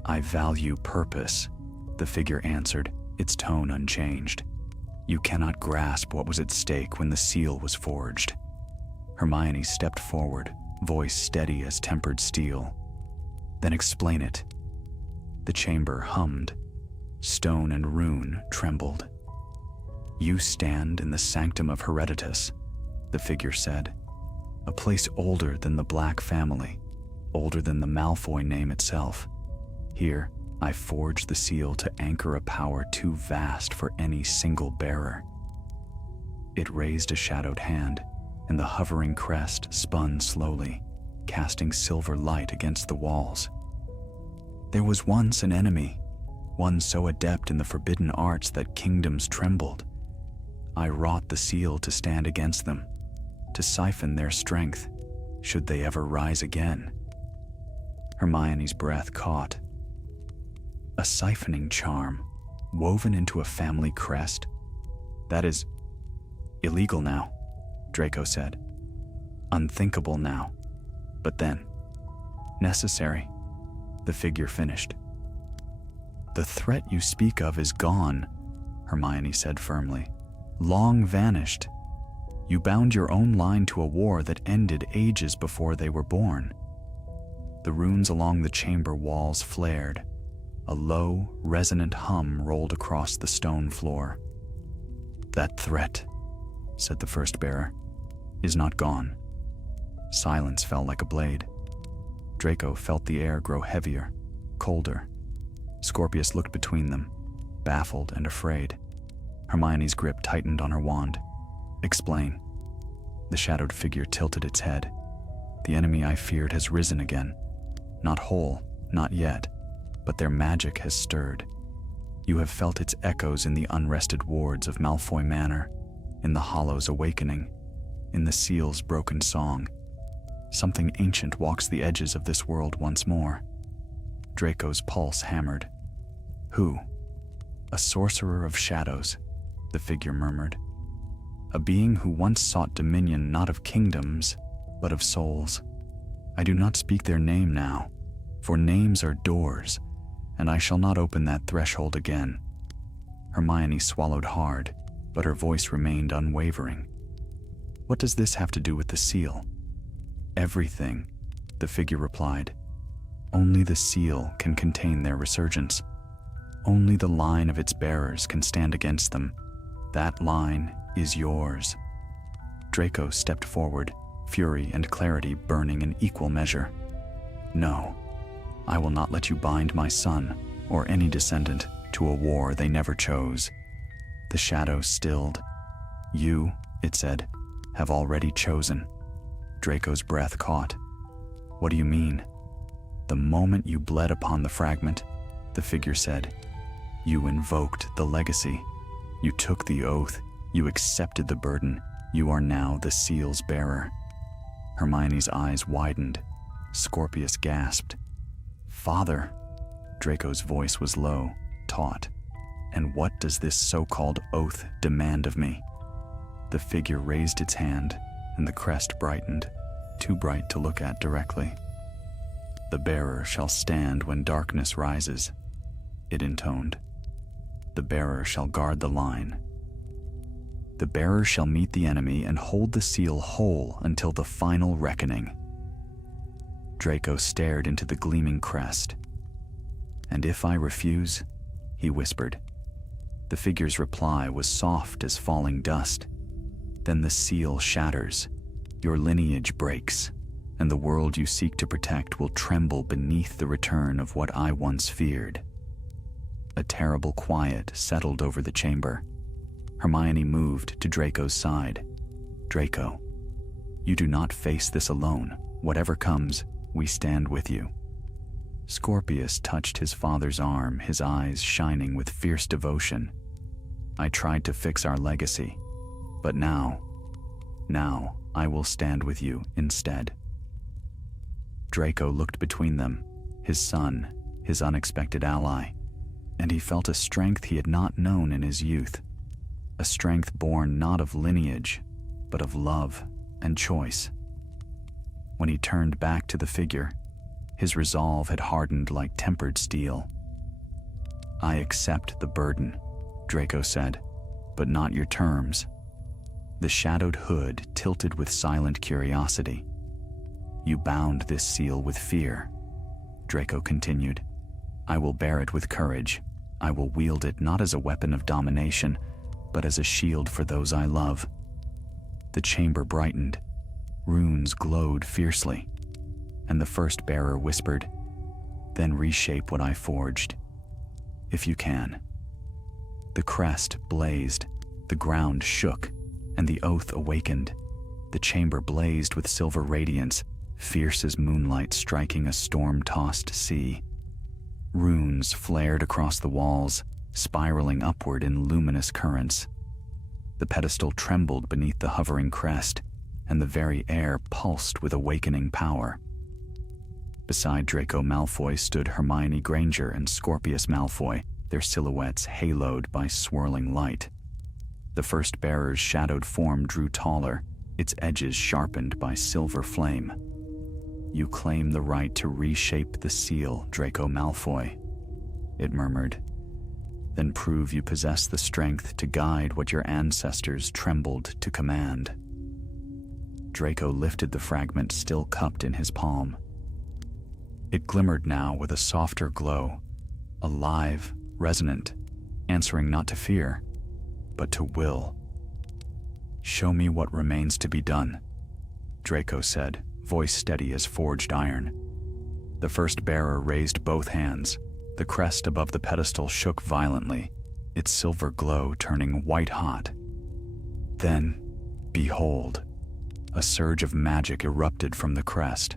"I value purpose," the figure answered, its tone unchanged. "You cannot grasp what was at stake when the seal was forged." Hermione stepped forward, voice steady as tempered steel. "Then explain it." The chamber hummed. Stone and rune trembled. "You stand in the sanctum of Hereditas," the figure said. "A place older than the Black family, older than the Malfoy name itself. Here, I forged the seal to anchor a power too vast for any single bearer." It raised a shadowed hand, and the hovering crest spun slowly, casting silver light against the walls. "There was once an enemy, one so adept in the forbidden arts that kingdoms trembled. I wrought the seal to stand against them, to siphon their strength, should they ever rise again." Hermione's breath caught. "A siphoning charm, woven into a family crest? That is illegal now," Draco said. "Unthinkable now, but then necessary," the figure finished. "The threat you speak of is gone," Hermione said firmly. "Long vanished. You bound your own line to a war that ended ages before they were born." The runes along the chamber walls flared. A low, resonant hum rolled across the stone floor. "That threat," said the first bearer, "is not gone." Silence fell like a blade. Draco felt the air grow heavier, colder. Scorpius looked between them, baffled and afraid. Hermione's grip tightened on her wand. "Explain." The shadowed figure tilted its head. "The enemy I feared has risen again. Not whole, not yet, but their magic has stirred. You have felt its echoes in the unrested wards of Malfoy Manor, in the Hollow's awakening, in the Seal's broken song. Something ancient walks the edges of this world once more." Draco's pulse hammered. "Who?" "A sorcerer of shadows," the figure murmured. "A being who once sought dominion not of kingdoms, but of souls. I do not speak their name now, for names are doors, and I shall not open that threshold again." Hermione swallowed hard, but her voice remained unwavering. "What does this have to do with the seal?" "Everything," the figure replied. "Only the seal can contain their resurgence. Only the line of its bearers can stand against them. That line is yours." Draco stepped forward, fury and clarity burning in equal measure. "No, I will not let you bind my son, or any descendant, to a war they never chose." The shadow stilled. "You," it said, "have already chosen." Draco's breath caught. "What do you mean?" "The moment you bled upon the fragment," the figure said, "you invoked the legacy. You took the oath. You accepted the burden. You are now the seal's bearer." Hermione's eyes widened. Scorpius gasped. "Father!" Draco's voice was low, taut. "And what does this so-called oath demand of me?" The figure raised its hand, and the crest brightened, too bright to look at directly. "The bearer shall stand when darkness rises," it intoned. "The bearer shall guard the line. The bearer shall meet the enemy and hold the seal whole until the final reckoning." Draco stared into the gleaming crest. "And if I refuse?" he whispered. The figure's reply was soft as falling dust. "Then the seal shatters, your lineage breaks, and the world you seek to protect will tremble beneath the return of what I once feared." A terrible quiet settled over the chamber. Hermione moved to Draco's side. "Draco, you do not face this alone. Whatever comes, we stand with you." Scorpius touched his father's arm, his eyes shining with fierce devotion. "I tried to fix our legacy, but now I will stand with you instead." Draco looked between them, his son, his unexpected ally, and he felt a strength he had not known in his youth. A strength born not of lineage, but of love and choice. When he turned back to the figure, his resolve had hardened like tempered steel. "I accept the burden," Draco said, "but not your terms." The shadowed hood tilted with silent curiosity. "You bound this seal with fear," Draco continued. "I will bear it with courage. I will wield it not as a weapon of domination, but as a shield for those I love." The chamber brightened. Runes glowed fiercely, and the first bearer whispered, "Then reshape what I forged, if you can." The crest blazed, the ground shook, and the oath awakened. The chamber blazed with silver radiance, fierce as moonlight striking a storm-tossed sea. Runes flared across the walls, spiraling upward in luminous currents. The pedestal trembled beneath the hovering crest, and the very air pulsed with awakening power. Beside Draco Malfoy stood Hermione Granger and Scorpius Malfoy, their silhouettes haloed by swirling light. The first bearer's shadowed form drew taller, its edges sharpened by silver flame. "You claim the right to reshape the seal, Draco Malfoy," it murmured. "Then prove you possess the strength to guide what your ancestors trembled to command." Draco lifted the fragment still cupped in his palm. It glimmered now with a softer glow, alive, resonant, answering not to fear, but to will. "Show me what remains to be done," Draco said, voice steady as forged iron. The first bearer raised both hands. The crest above the pedestal shook violently, its silver glow turning white-hot. Then, behold, a surge of magic erupted from the crest.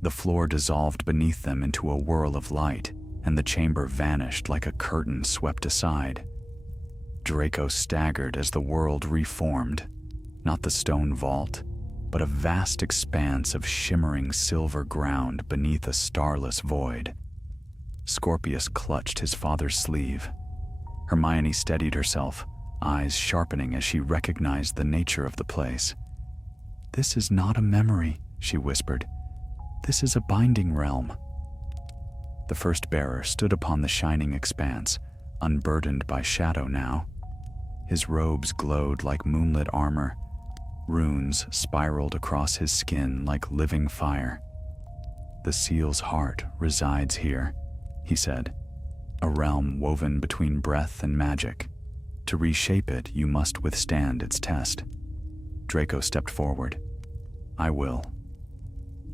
The floor dissolved beneath them into a whirl of light, and the chamber vanished like a curtain swept aside. Draco staggered as the world reformed, not the stone vault, but a vast expanse of shimmering silver ground beneath a starless void. Scorpius clutched his father's sleeve. Hermione steadied herself, eyes sharpening as she recognized the nature of the place. "This is not a memory," she whispered. "This is a binding realm." The first bearer stood upon the shining expanse, unburdened by shadow now. His robes glowed like moonlit armor. Runes spiraled across his skin like living fire. "The seal's heart resides here," he said, "a realm woven between breath and magic. To reshape it, you must withstand its test." Draco stepped forward. "I will."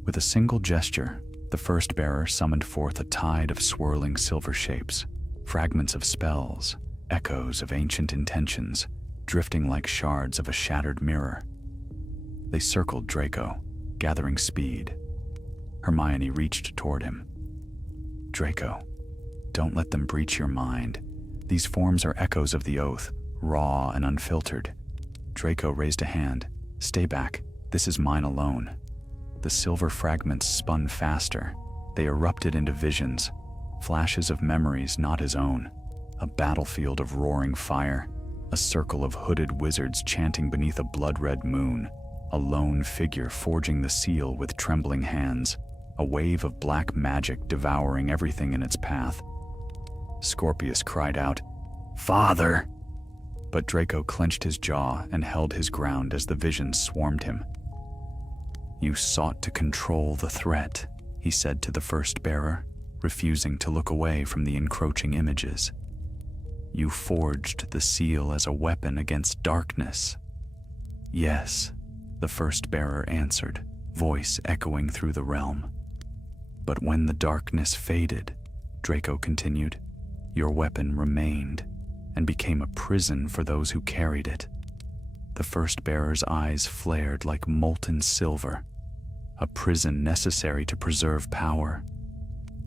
With a single gesture, the first bearer summoned forth a tide of swirling silver shapes, fragments of spells, echoes of ancient intentions, drifting like shards of a shattered mirror. They circled Draco, gathering speed. Hermione reached toward him. "Draco, don't let them breach your mind. These forms are echoes of the oath, raw and unfiltered." Draco raised a hand. "Stay back. This is mine alone." The silver fragments spun faster. They erupted into visions, flashes of memories not his own. A battlefield of roaring fire, a circle of hooded wizards chanting beneath a blood-red moon, a lone figure forging the seal with trembling hands, a wave of black magic devouring everything in its path. Scorpius cried out, "Father!" But Draco clenched his jaw and held his ground as the visions swarmed him. "You sought to control the threat," he said to the first bearer, refusing to look away from the encroaching images. "You forged the seal as a weapon against darkness." "Yes," the first bearer answered, voice echoing through the realm. "But when the darkness faded," Draco continued, "your weapon remained and became a prison for those who carried it." The first bearer's eyes flared like molten silver. "A prison necessary to preserve power."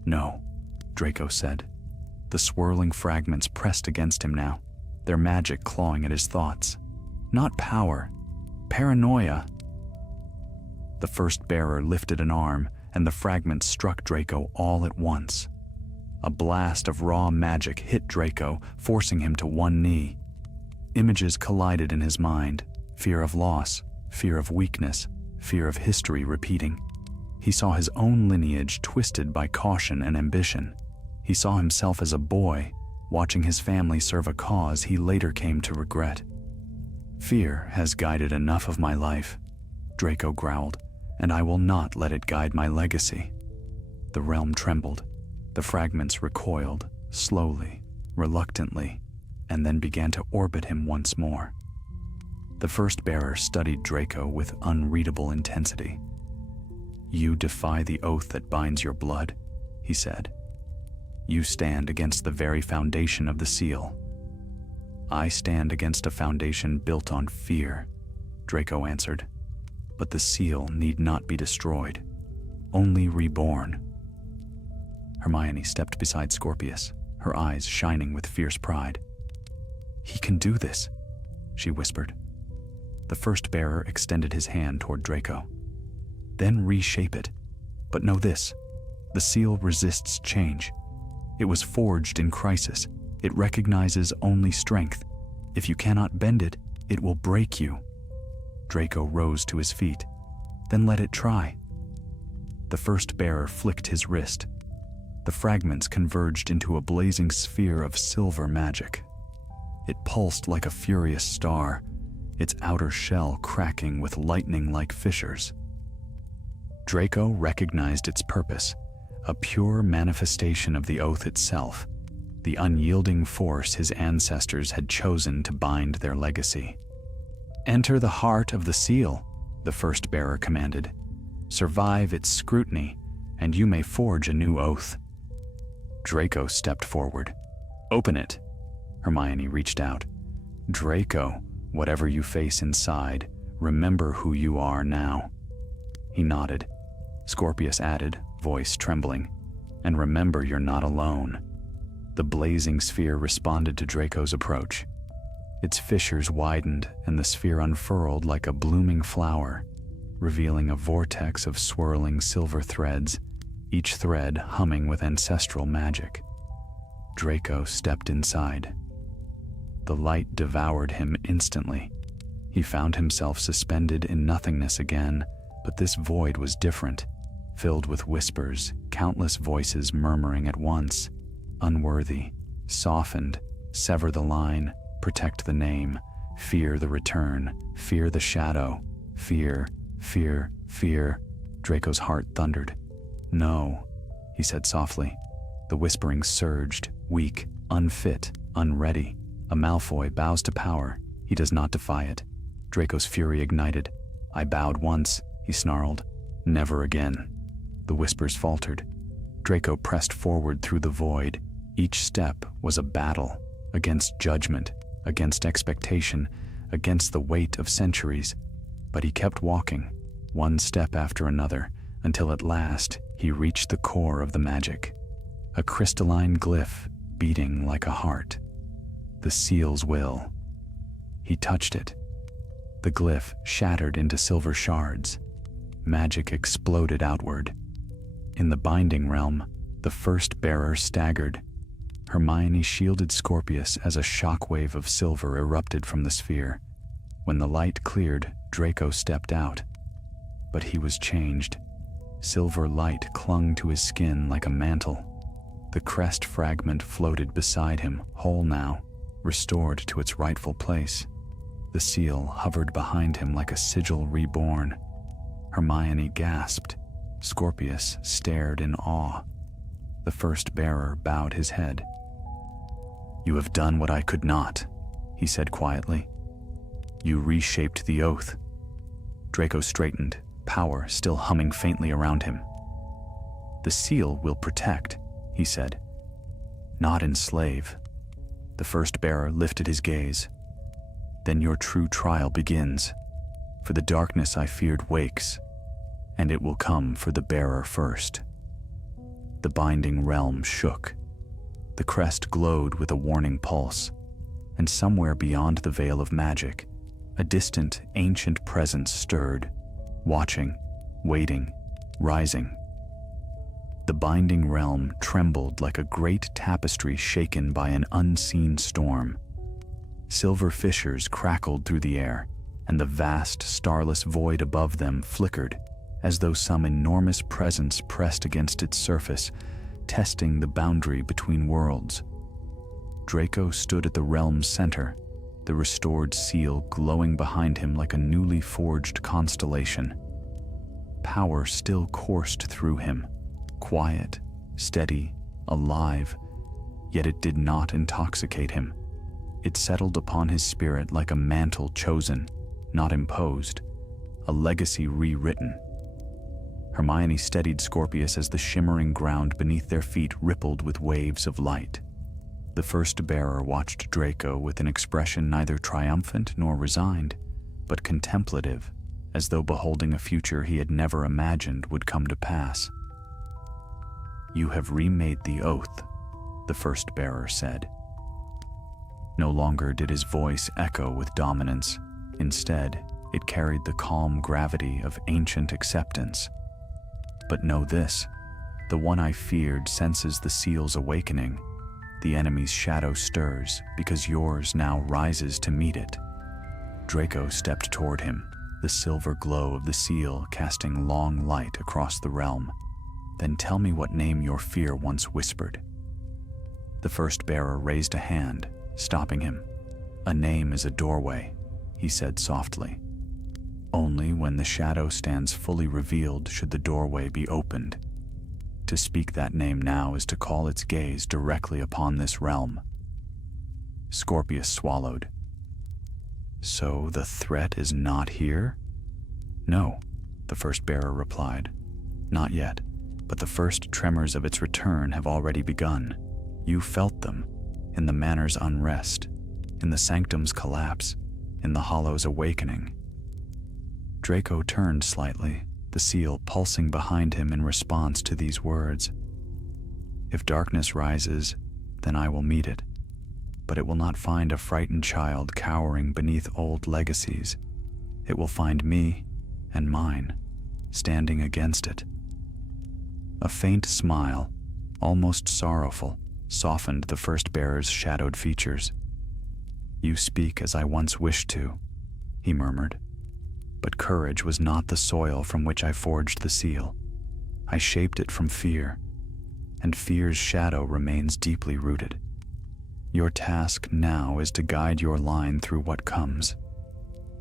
"No," Draco said. The swirling fragments pressed against him now, their magic clawing at his thoughts. "Not power, paranoia." The first bearer lifted an arm, and the fragments struck Draco all at once. A blast of raw magic hit Draco, forcing him to one knee. Images collided in his mind, fear of loss, fear of weakness, fear of history repeating. He saw his own lineage twisted by caution and ambition. He saw himself as a boy, watching his family serve a cause he later came to regret. "Fear has guided enough of my life," Draco growled, "and I will not let it guide my legacy." The realm trembled. The fragments recoiled, slowly, reluctantly, and then began to orbit him once more. The first bearer studied Draco with unreadable intensity. "You defy the oath that binds your blood," he said. "You stand against the very foundation of the seal." "I stand against a foundation built on fear," Draco answered. "But the seal need not be destroyed, only reborn." Hermione stepped beside Scorpius, her eyes shining with fierce pride. "He can do this," she whispered. The first bearer extended his hand toward Draco. "Then reshape it. But know this, the seal resists change. It was forged in crisis. It recognizes only strength. If you cannot bend it, it will break you." Draco rose to his feet. "Then let it try." The first bearer flicked his wrist. The fragments converged into a blazing sphere of silver magic. It pulsed like a furious star, its outer shell cracking with lightning-like fissures. Draco recognized its purpose, a pure manifestation of the oath itself, the unyielding force his ancestors had chosen to bind their legacy. "Enter the heart of the seal," the first bearer commanded. "Survive its scrutiny, and you may forge a new oath." Draco stepped forward. "Open it." Hermione reached out. Draco, whatever you face inside, remember who you are now. He nodded. Scorpius added, voice trembling, and remember you're not alone. The blazing sphere responded to Draco's approach. Its fissures widened and the sphere unfurled like a blooming flower, revealing a vortex of swirling silver threads, each thread humming with ancestral magic. Draco stepped inside. The light devoured him instantly. He found himself suspended in nothingness again, but this void was different, filled with whispers, countless voices murmuring at once. Unworthy, softened, sever the line, protect the name, fear the return, fear the shadow, fear, fear, fear. Draco's heart thundered. No, he said softly. The whispering surged, weak, unfit, unready. A Malfoy bows to power. He does not defy it. Draco's fury ignited. I bowed once, he snarled. Never again. The whispers faltered. Draco pressed forward through the void. Each step was a battle, against judgment, against expectation, against the weight of centuries. But he kept walking, one step after another, until at last he reached the core of the magic. A crystalline glyph beating like a heart. The seal's will. He touched it. The glyph shattered into silver shards. Magic exploded outward. In the binding realm, the first bearer staggered. Hermione shielded Scorpius as a shockwave of silver erupted from the sphere. When the light cleared, Draco stepped out. But he was changed. Silver light clung to his skin like a mantle. The crest fragment floated beside him, whole now, restored to its rightful place. The seal hovered behind him like a sigil reborn. Hermione gasped. Scorpius stared in awe. The first bearer bowed his head. You have done what I could not, he said quietly. You reshaped the oath. Draco straightened, power still humming faintly around him. The seal will protect, he said, not enslave. The first bearer lifted his gaze. Then your true trial begins, for the darkness I feared wakes, and it will come for the bearer first. The binding realm shook. The crest glowed with a warning pulse, and somewhere beyond the veil of magic, a distant, ancient presence stirred, watching, waiting, rising. The binding realm trembled like a great tapestry shaken by an unseen storm. Silver fissures crackled through the air, and the vast, starless void above them flickered, as though some enormous presence pressed against its surface, testing the boundary between worlds. Draco stood at the realm's center, the restored seal glowing behind him like a newly forged constellation. Power still coursed through him, quiet, steady, alive, yet it did not intoxicate him. It settled upon his spirit like a mantle chosen, not imposed, a legacy rewritten. Hermione steadied Scorpius as the shimmering ground beneath their feet rippled with waves of light. The first bearer watched Draco with an expression neither triumphant nor resigned, but contemplative, as though beholding a future he had never imagined would come to pass. You have remade the oath, the first bearer said. No longer did his voice echo with dominance. Instead, it carried the calm gravity of ancient acceptance. But know this, the one I feared senses the seal's awakening. The enemy's shadow stirs because yours now rises to meet it. Draco stepped toward him, the silver glow of the seal casting long light across the realm. Then tell me what name your fear once whispered. The first bearer raised a hand, stopping him. A name is a doorway, he said softly. Only when the shadow stands fully revealed should the doorway be opened. To speak that name now is to call its gaze directly upon this realm. Scorpius swallowed. So the threat is not here? No, the first bearer replied. Not yet, but the first tremors of its return have already begun. You felt them. in the manor's unrest, in the sanctum's collapse, in the hollow's awakening. Draco turned slightly, the seal pulsing behind him in response to these words. If darkness rises, then I will meet it, but it will not find a frightened child cowering beneath old legacies. It will find me and mine, standing against it. A faint smile, almost sorrowful, softened the first bearer's shadowed features. You speak as I once wished to, he murmured. But courage was not the soil from which I forged the seal. I shaped it from fear, and fear's shadow remains deeply rooted. Your task now is to guide your line through what comes.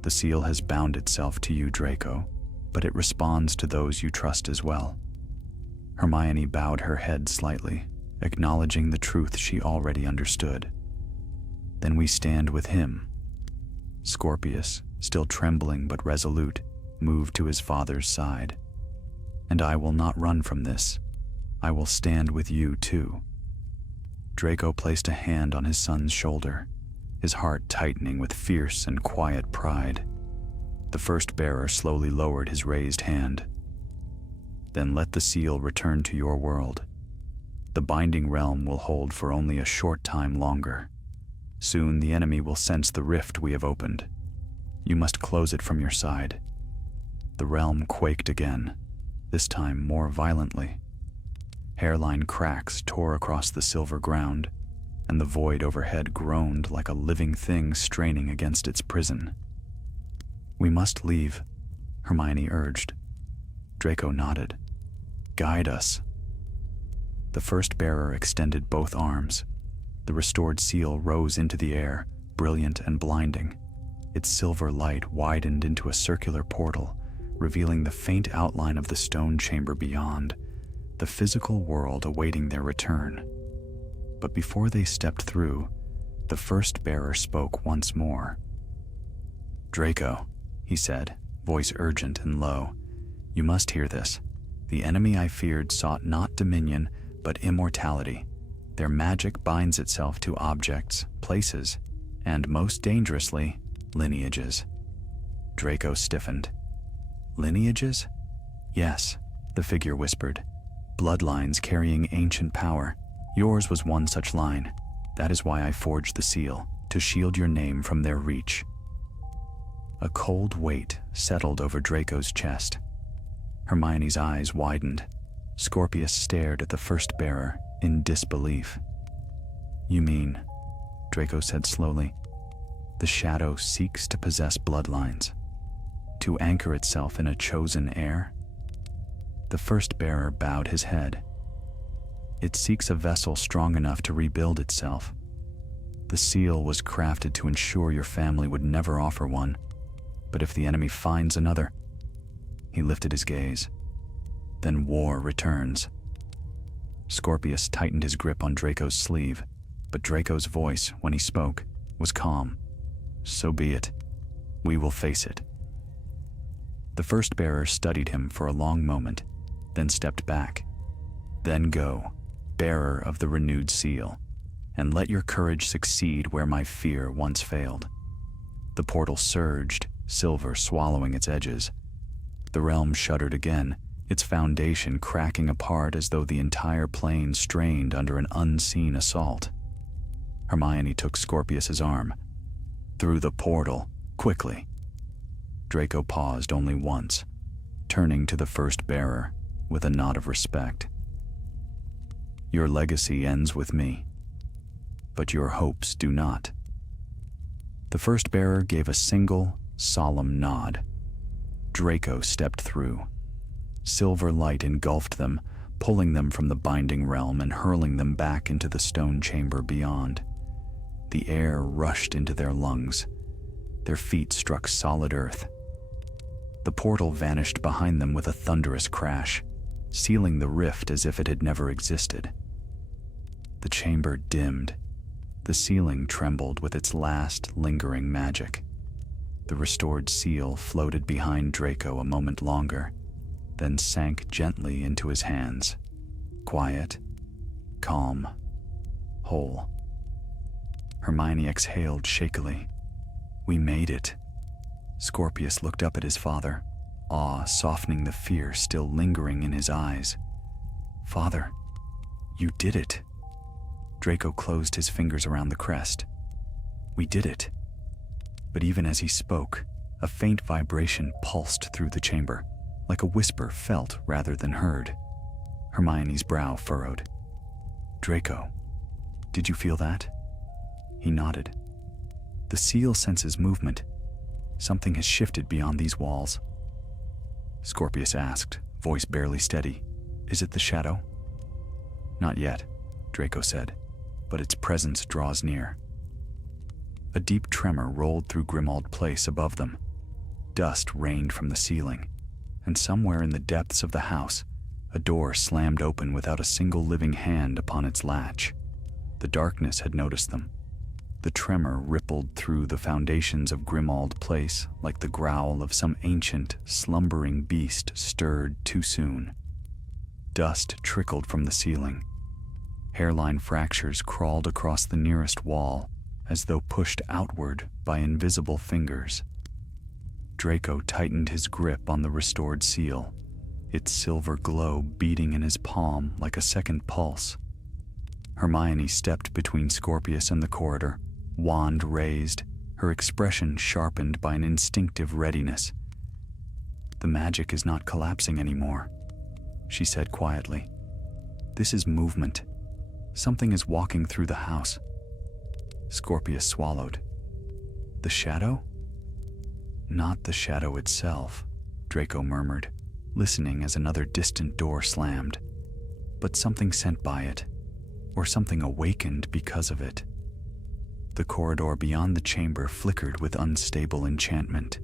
The seal has bound itself to you, Draco, but it responds to those you trust as well. Hermione bowed her head slightly, acknowledging the truth she already understood. Then we stand with him. Scorpius, still trembling but resolute, moved to his father's side. And I will not run from this. I will stand with you too. Draco placed a hand on his son's shoulder, his heart tightening with fierce and quiet pride. The first bearer slowly lowered his raised hand. Then let the seal return to your world. The binding realm will hold for only a short time longer. Soon the enemy will sense the rift we have opened. You must close it from your side. The realm quaked again, this time more violently. Hairline cracks tore across the silver ground, and the void overhead groaned like a living thing straining against its prison. We must leave, Hermione urged. Draco nodded. Guide us. The first bearer extended both arms. The restored seal rose into the air, brilliant and blinding. Its silver light widened into a circular portal, revealing the faint outline of the stone chamber beyond, the physical world awaiting their return. But before they stepped through, the first bearer spoke once more. Draco, he said, voice urgent and low, you must hear this. The enemy I feared sought not dominion, but immortality. Their magic binds itself to objects, places, and most dangerously, lineages. Draco stiffened. Lineages? Yes, the figure whispered. Bloodlines carrying ancient power. Yours was one such line. That is why I forged the seal, to shield your name from their reach. A cold weight settled over Draco's chest. Hermione's eyes widened. Scorpius stared at the first bearer in disbelief. You mean, Draco said slowly, the shadow seeks to possess bloodlines, to anchor itself in a chosen heir? The first bearer bowed his head. It seeks a vessel strong enough to rebuild itself. The seal was crafted to ensure your family would never offer one, but if the enemy finds another, he lifted his gaze, then war returns. Scorpius tightened his grip on Draco's sleeve, but Draco's voice, when he spoke, was calm. So be it. We will face it. The first bearer studied him for a long moment, then stepped back. Then go, bearer of the renewed seal, and let your courage succeed where my fear once failed. The portal surged, silver swallowing its edges. The realm shuddered again, its foundation cracking apart as though the entire plane strained under an unseen assault. Hermione took Scorpius's arm. Through the portal, quickly. Draco paused only once, turning to the first bearer with a nod of respect. Your legacy ends with me, but your hopes do not. The first bearer gave a single, solemn nod. Draco stepped through. Silver light engulfed them, pulling them from the binding realm and hurling them back into the stone chamber beyond. The air rushed into their lungs. Their feet struck solid earth. The portal vanished behind them with a thunderous crash, sealing the rift as if it had never existed. The chamber dimmed. The ceiling trembled with its last lingering magic. The restored seal floated behind Draco a moment longer, then sank gently into his hands. Quiet, calm, whole. Hermione exhaled shakily. "We made it." Scorpius looked up at his father, awe softening the fear still lingering in his eyes. "Father, you did it." Draco closed his fingers around the crest. "We did it." But even as he spoke, a faint vibration pulsed through the chamber, like a whisper felt rather than heard. Hermione's brow furrowed. "Draco, did you feel that?" He nodded. "The seal senses movement. Something has shifted beyond these walls." Scorpius asked, voice barely steady, "Is it the shadow?" "Not yet," Draco said, "but its presence draws near." A deep tremor rolled through Grimmauld Place above them. Dust rained from the ceiling, and somewhere in the depths of the house, a door slammed open without a single living hand upon its latch. The darkness had noticed them. The tremor rippled through the foundations of Grimmauld Place like the growl of some ancient, slumbering beast stirred too soon. Dust trickled from the ceiling. Hairline fractures crawled across the nearest wall, as though pushed outward by invisible fingers. Draco tightened his grip on the restored seal, its silver glow beating in his palm like a second pulse. Hermione stepped between Scorpius and the corridor, wand raised, her expression sharpened by an instinctive readiness. "The magic is not collapsing anymore," she said quietly. "This is movement. Something is walking through the house." Scorpius swallowed. "The shadow?" "Not the shadow itself," Draco murmured, listening as another distant door slammed. "But something sent by it, or something awakened because of it." The corridor beyond the chamber flickered with unstable enchantment.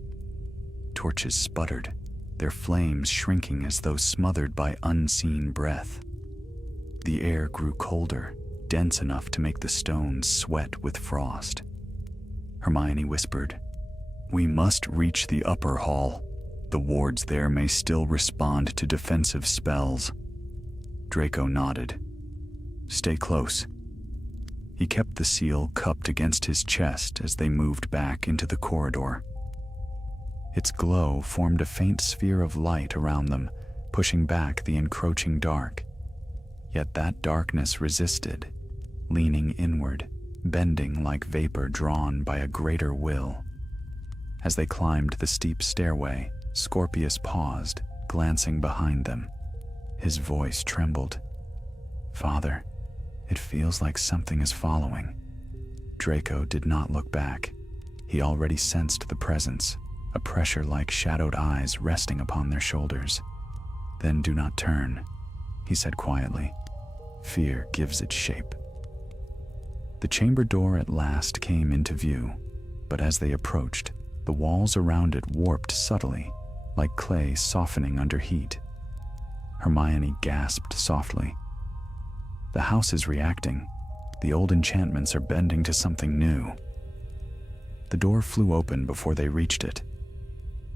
Torches sputtered, their flames shrinking as though smothered by unseen breath. The air grew colder, dense enough to make the stones sweat with frost. Hermione whispered, "We must reach the upper hall. The wards there may still respond to defensive spells." Draco nodded. "Stay close." He kept the seal cupped against his chest as they moved back into the corridor. Its glow formed a faint sphere of light around them, pushing back the encroaching dark. Yet that darkness resisted, leaning inward, bending like vapor drawn by a greater will. As they climbed the steep stairway, Scorpius paused, glancing behind them. His voice trembled. "Father, it feels like something is following." Draco did not look back. He already sensed the presence, a pressure like shadowed eyes resting upon their shoulders. "Then do not turn," he said quietly. "Fear gives it shape." The chamber door at last came into view, but as they approached, the walls around it warped subtly, like clay softening under heat. Hermione gasped softly. "The house is reacting. The old enchantments are bending to something new." The door flew open before they reached it.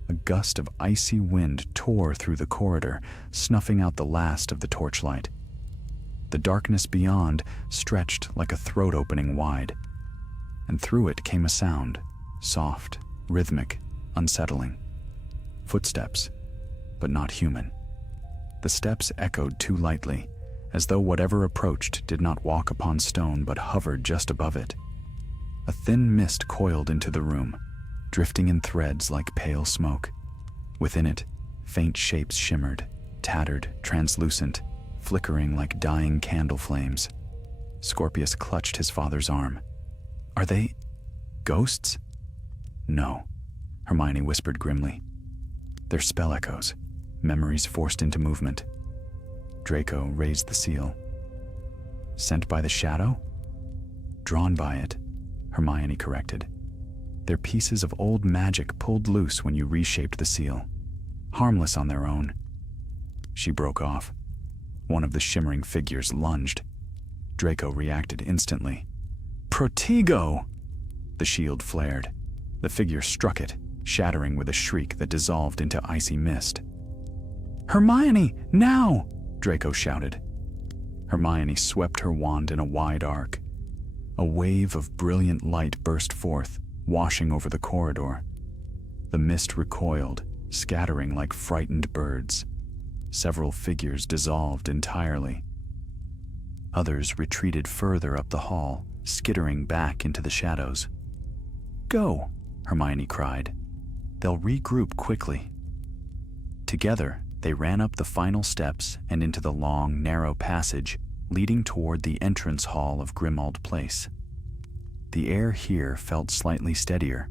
A gust of icy wind tore through the corridor, snuffing out the last of the torchlight. The darkness beyond stretched like a throat opening wide, and through it came a sound, soft, rhythmic, unsettling. Footsteps, but not human. The steps echoed too lightly, as though whatever approached did not walk upon stone but hovered just above it. A thin mist coiled into the room, drifting in threads like pale smoke. Within it, faint shapes shimmered, tattered, translucent, flickering like dying candle flames. Scorpius clutched his father's arm. "Are they ghosts?" "No," Hermione whispered grimly. "They're spell echoes, memories forced into movement." Draco raised the seal. "Sent by the shadow?" "Drawn by it," Hermione corrected. "They're pieces of old magic pulled loose when you reshaped the seal. Harmless on their own." She broke off. One of the shimmering figures lunged. Draco reacted instantly. "Protego!" The shield flared. The figure struck it, shattering with a shriek that dissolved into icy mist. "Hermione, now!" Draco shouted. Hermione swept her wand in a wide arc. A wave of brilliant light burst forth, washing over the corridor. The mist recoiled, scattering like frightened birds. Several figures dissolved entirely. Others retreated further up the hall, skittering back into the shadows. "Go," Hermione cried. "They'll regroup quickly." Together, they ran up the final steps and into the long, narrow passage leading toward the entrance hall of Grimmauld Place. The air here felt slightly steadier,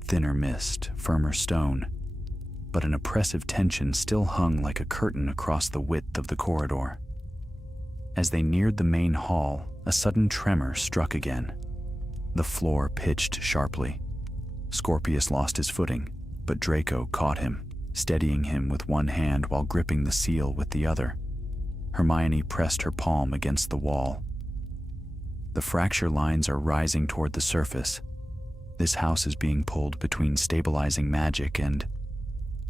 thinner mist, firmer stone, but an oppressive tension still hung like a curtain across the width of the corridor. As they neared the main hall, a sudden tremor struck again. The floor pitched sharply. Scorpius lost his footing, but Draco caught him, steadying him with one hand while gripping the seal with the other. Hermione pressed her palm against the wall. The fracture lines are rising toward the surface. This house is being pulled between stabilizing magic and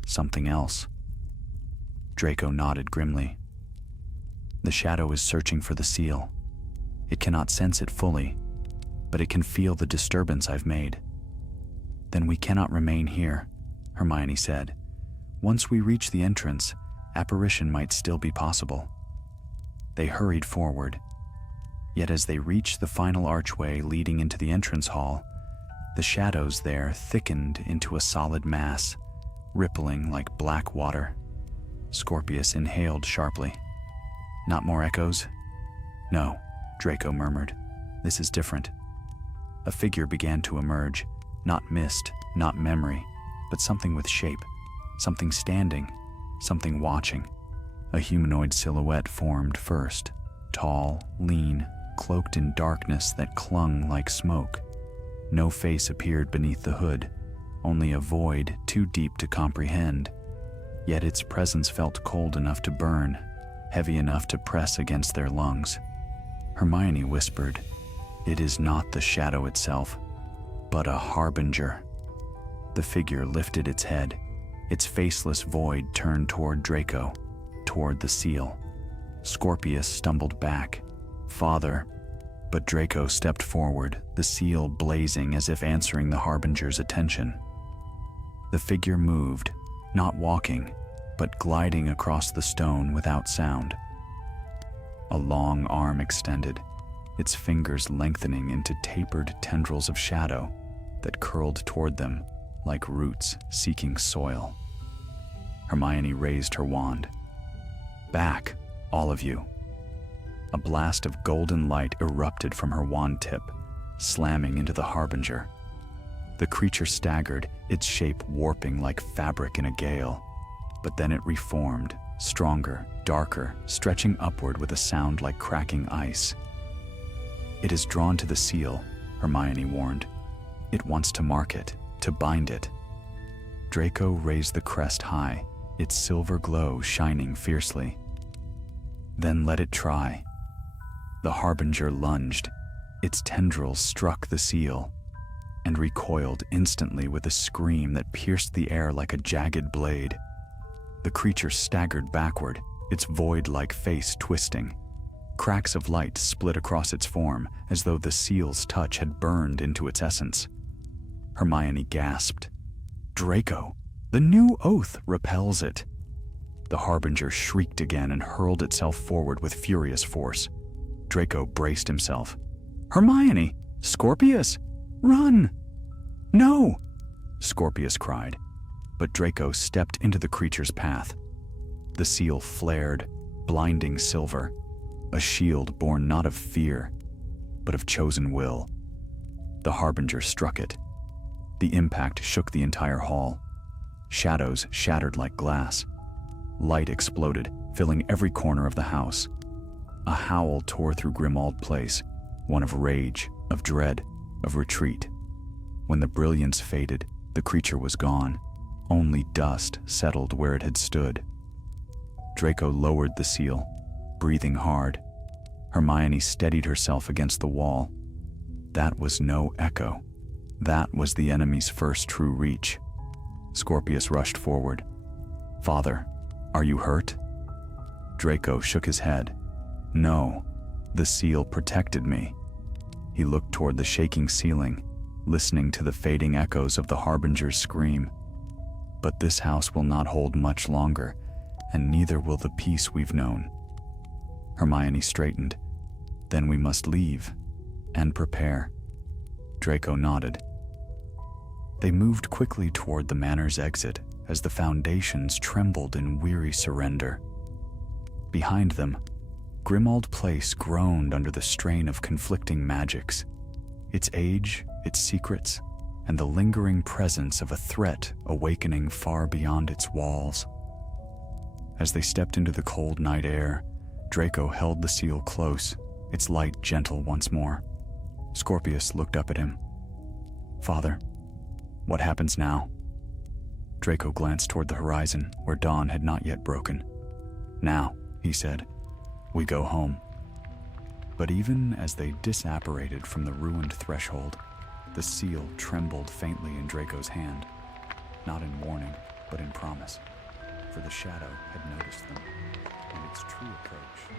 something else. Draco nodded grimly. The shadow is searching for the seal. It cannot sense it fully, but it can feel the disturbance I've made. "Then we cannot remain here," Hermione said. "Once we reach the entrance, apparition might still be possible." They hurried forward. Yet as they reached the final archway leading into the entrance hall, the shadows there thickened into a solid mass, rippling like black water. Scorpius inhaled sharply. "Not more echoes?" "No," Draco murmured. "This is different." A figure began to emerge, not mist, not memory, but something with shape, something standing, something watching. A humanoid silhouette formed first, tall, lean, cloaked in darkness that clung like smoke. No face appeared beneath the hood, only a void too deep to comprehend. Yet its presence felt cold enough to burn, heavy enough to press against their lungs. Hermione whispered, "It is not the shadow itself, but a harbinger." The figure lifted its head, its faceless void turned toward Draco, toward the seal. Scorpius stumbled back. "Father," but Draco stepped forward, the seal blazing as if answering the harbinger's attention. The figure moved, not walking, but gliding across the stone without sound. A long arm extended, its fingers lengthening into tapered tendrils of shadow that curled toward them like roots seeking soil. Hermione raised her wand. "Back, all of you." A blast of golden light erupted from her wand tip, slamming into the harbinger. The creature staggered, its shape warping like fabric in a gale. But then it reformed, stronger, darker, stretching upward with a sound like cracking ice. "It is drawn to the seal," Hermione warned. "It wants to mark it, to bind it." Draco raised the crest high, its silver glow shining fiercely. "Then let it try." The harbinger lunged. Its tendrils struck the seal and recoiled instantly with a scream that pierced the air like a jagged blade. The creature staggered backward, its void-like face twisting. Cracks of light split across its form as though the seal's touch had burned into its essence. Hermione gasped. "Draco, the new oath repels it." The harbinger shrieked again and hurled itself forward with furious force. Draco braced himself. "Hermione! Scorpius! Run!" "No!" Scorpius cried, but Draco stepped into the creature's path. The seal flared, blinding silver, a shield born not of fear, but of chosen will. The harbinger struck it. The impact shook the entire hall. Shadows shattered like glass. Light exploded, filling every corner of the house. A howl tore through Grimmauld Place, one of rage, of dread, of retreat. When the brilliance faded, the creature was gone. Only dust settled where it had stood. Draco lowered the seal, breathing hard. Hermione steadied herself against the wall. That was no echo. That was the enemy's first true reach. Scorpius rushed forward. "Father, are you hurt?" Draco shook his head. "No, the seal protected me." He looked toward the shaking ceiling, listening to the fading echoes of the harbinger's scream. But this house will not hold much longer, and neither will the peace we've known. Hermione straightened. Then we must leave and prepare. Draco nodded. They moved quickly toward the manor's exit as the foundations trembled in weary surrender. Behind them, Grimmauld Place groaned under the strain of conflicting magics. Its age, its secrets, and the lingering presence of a threat awakening far beyond its walls. As they stepped into the cold night air, Draco held the seal close, its light gentle once more. Scorpius looked up at him. "Father, what happens now?" Draco glanced toward the horizon, where dawn had not yet broken. "Now," he said, "we go home." But even as they disapparated from the ruined threshold, the seal trembled faintly in Draco's hand, not in warning, but in promise, for the shadow had noticed them, and its true approach.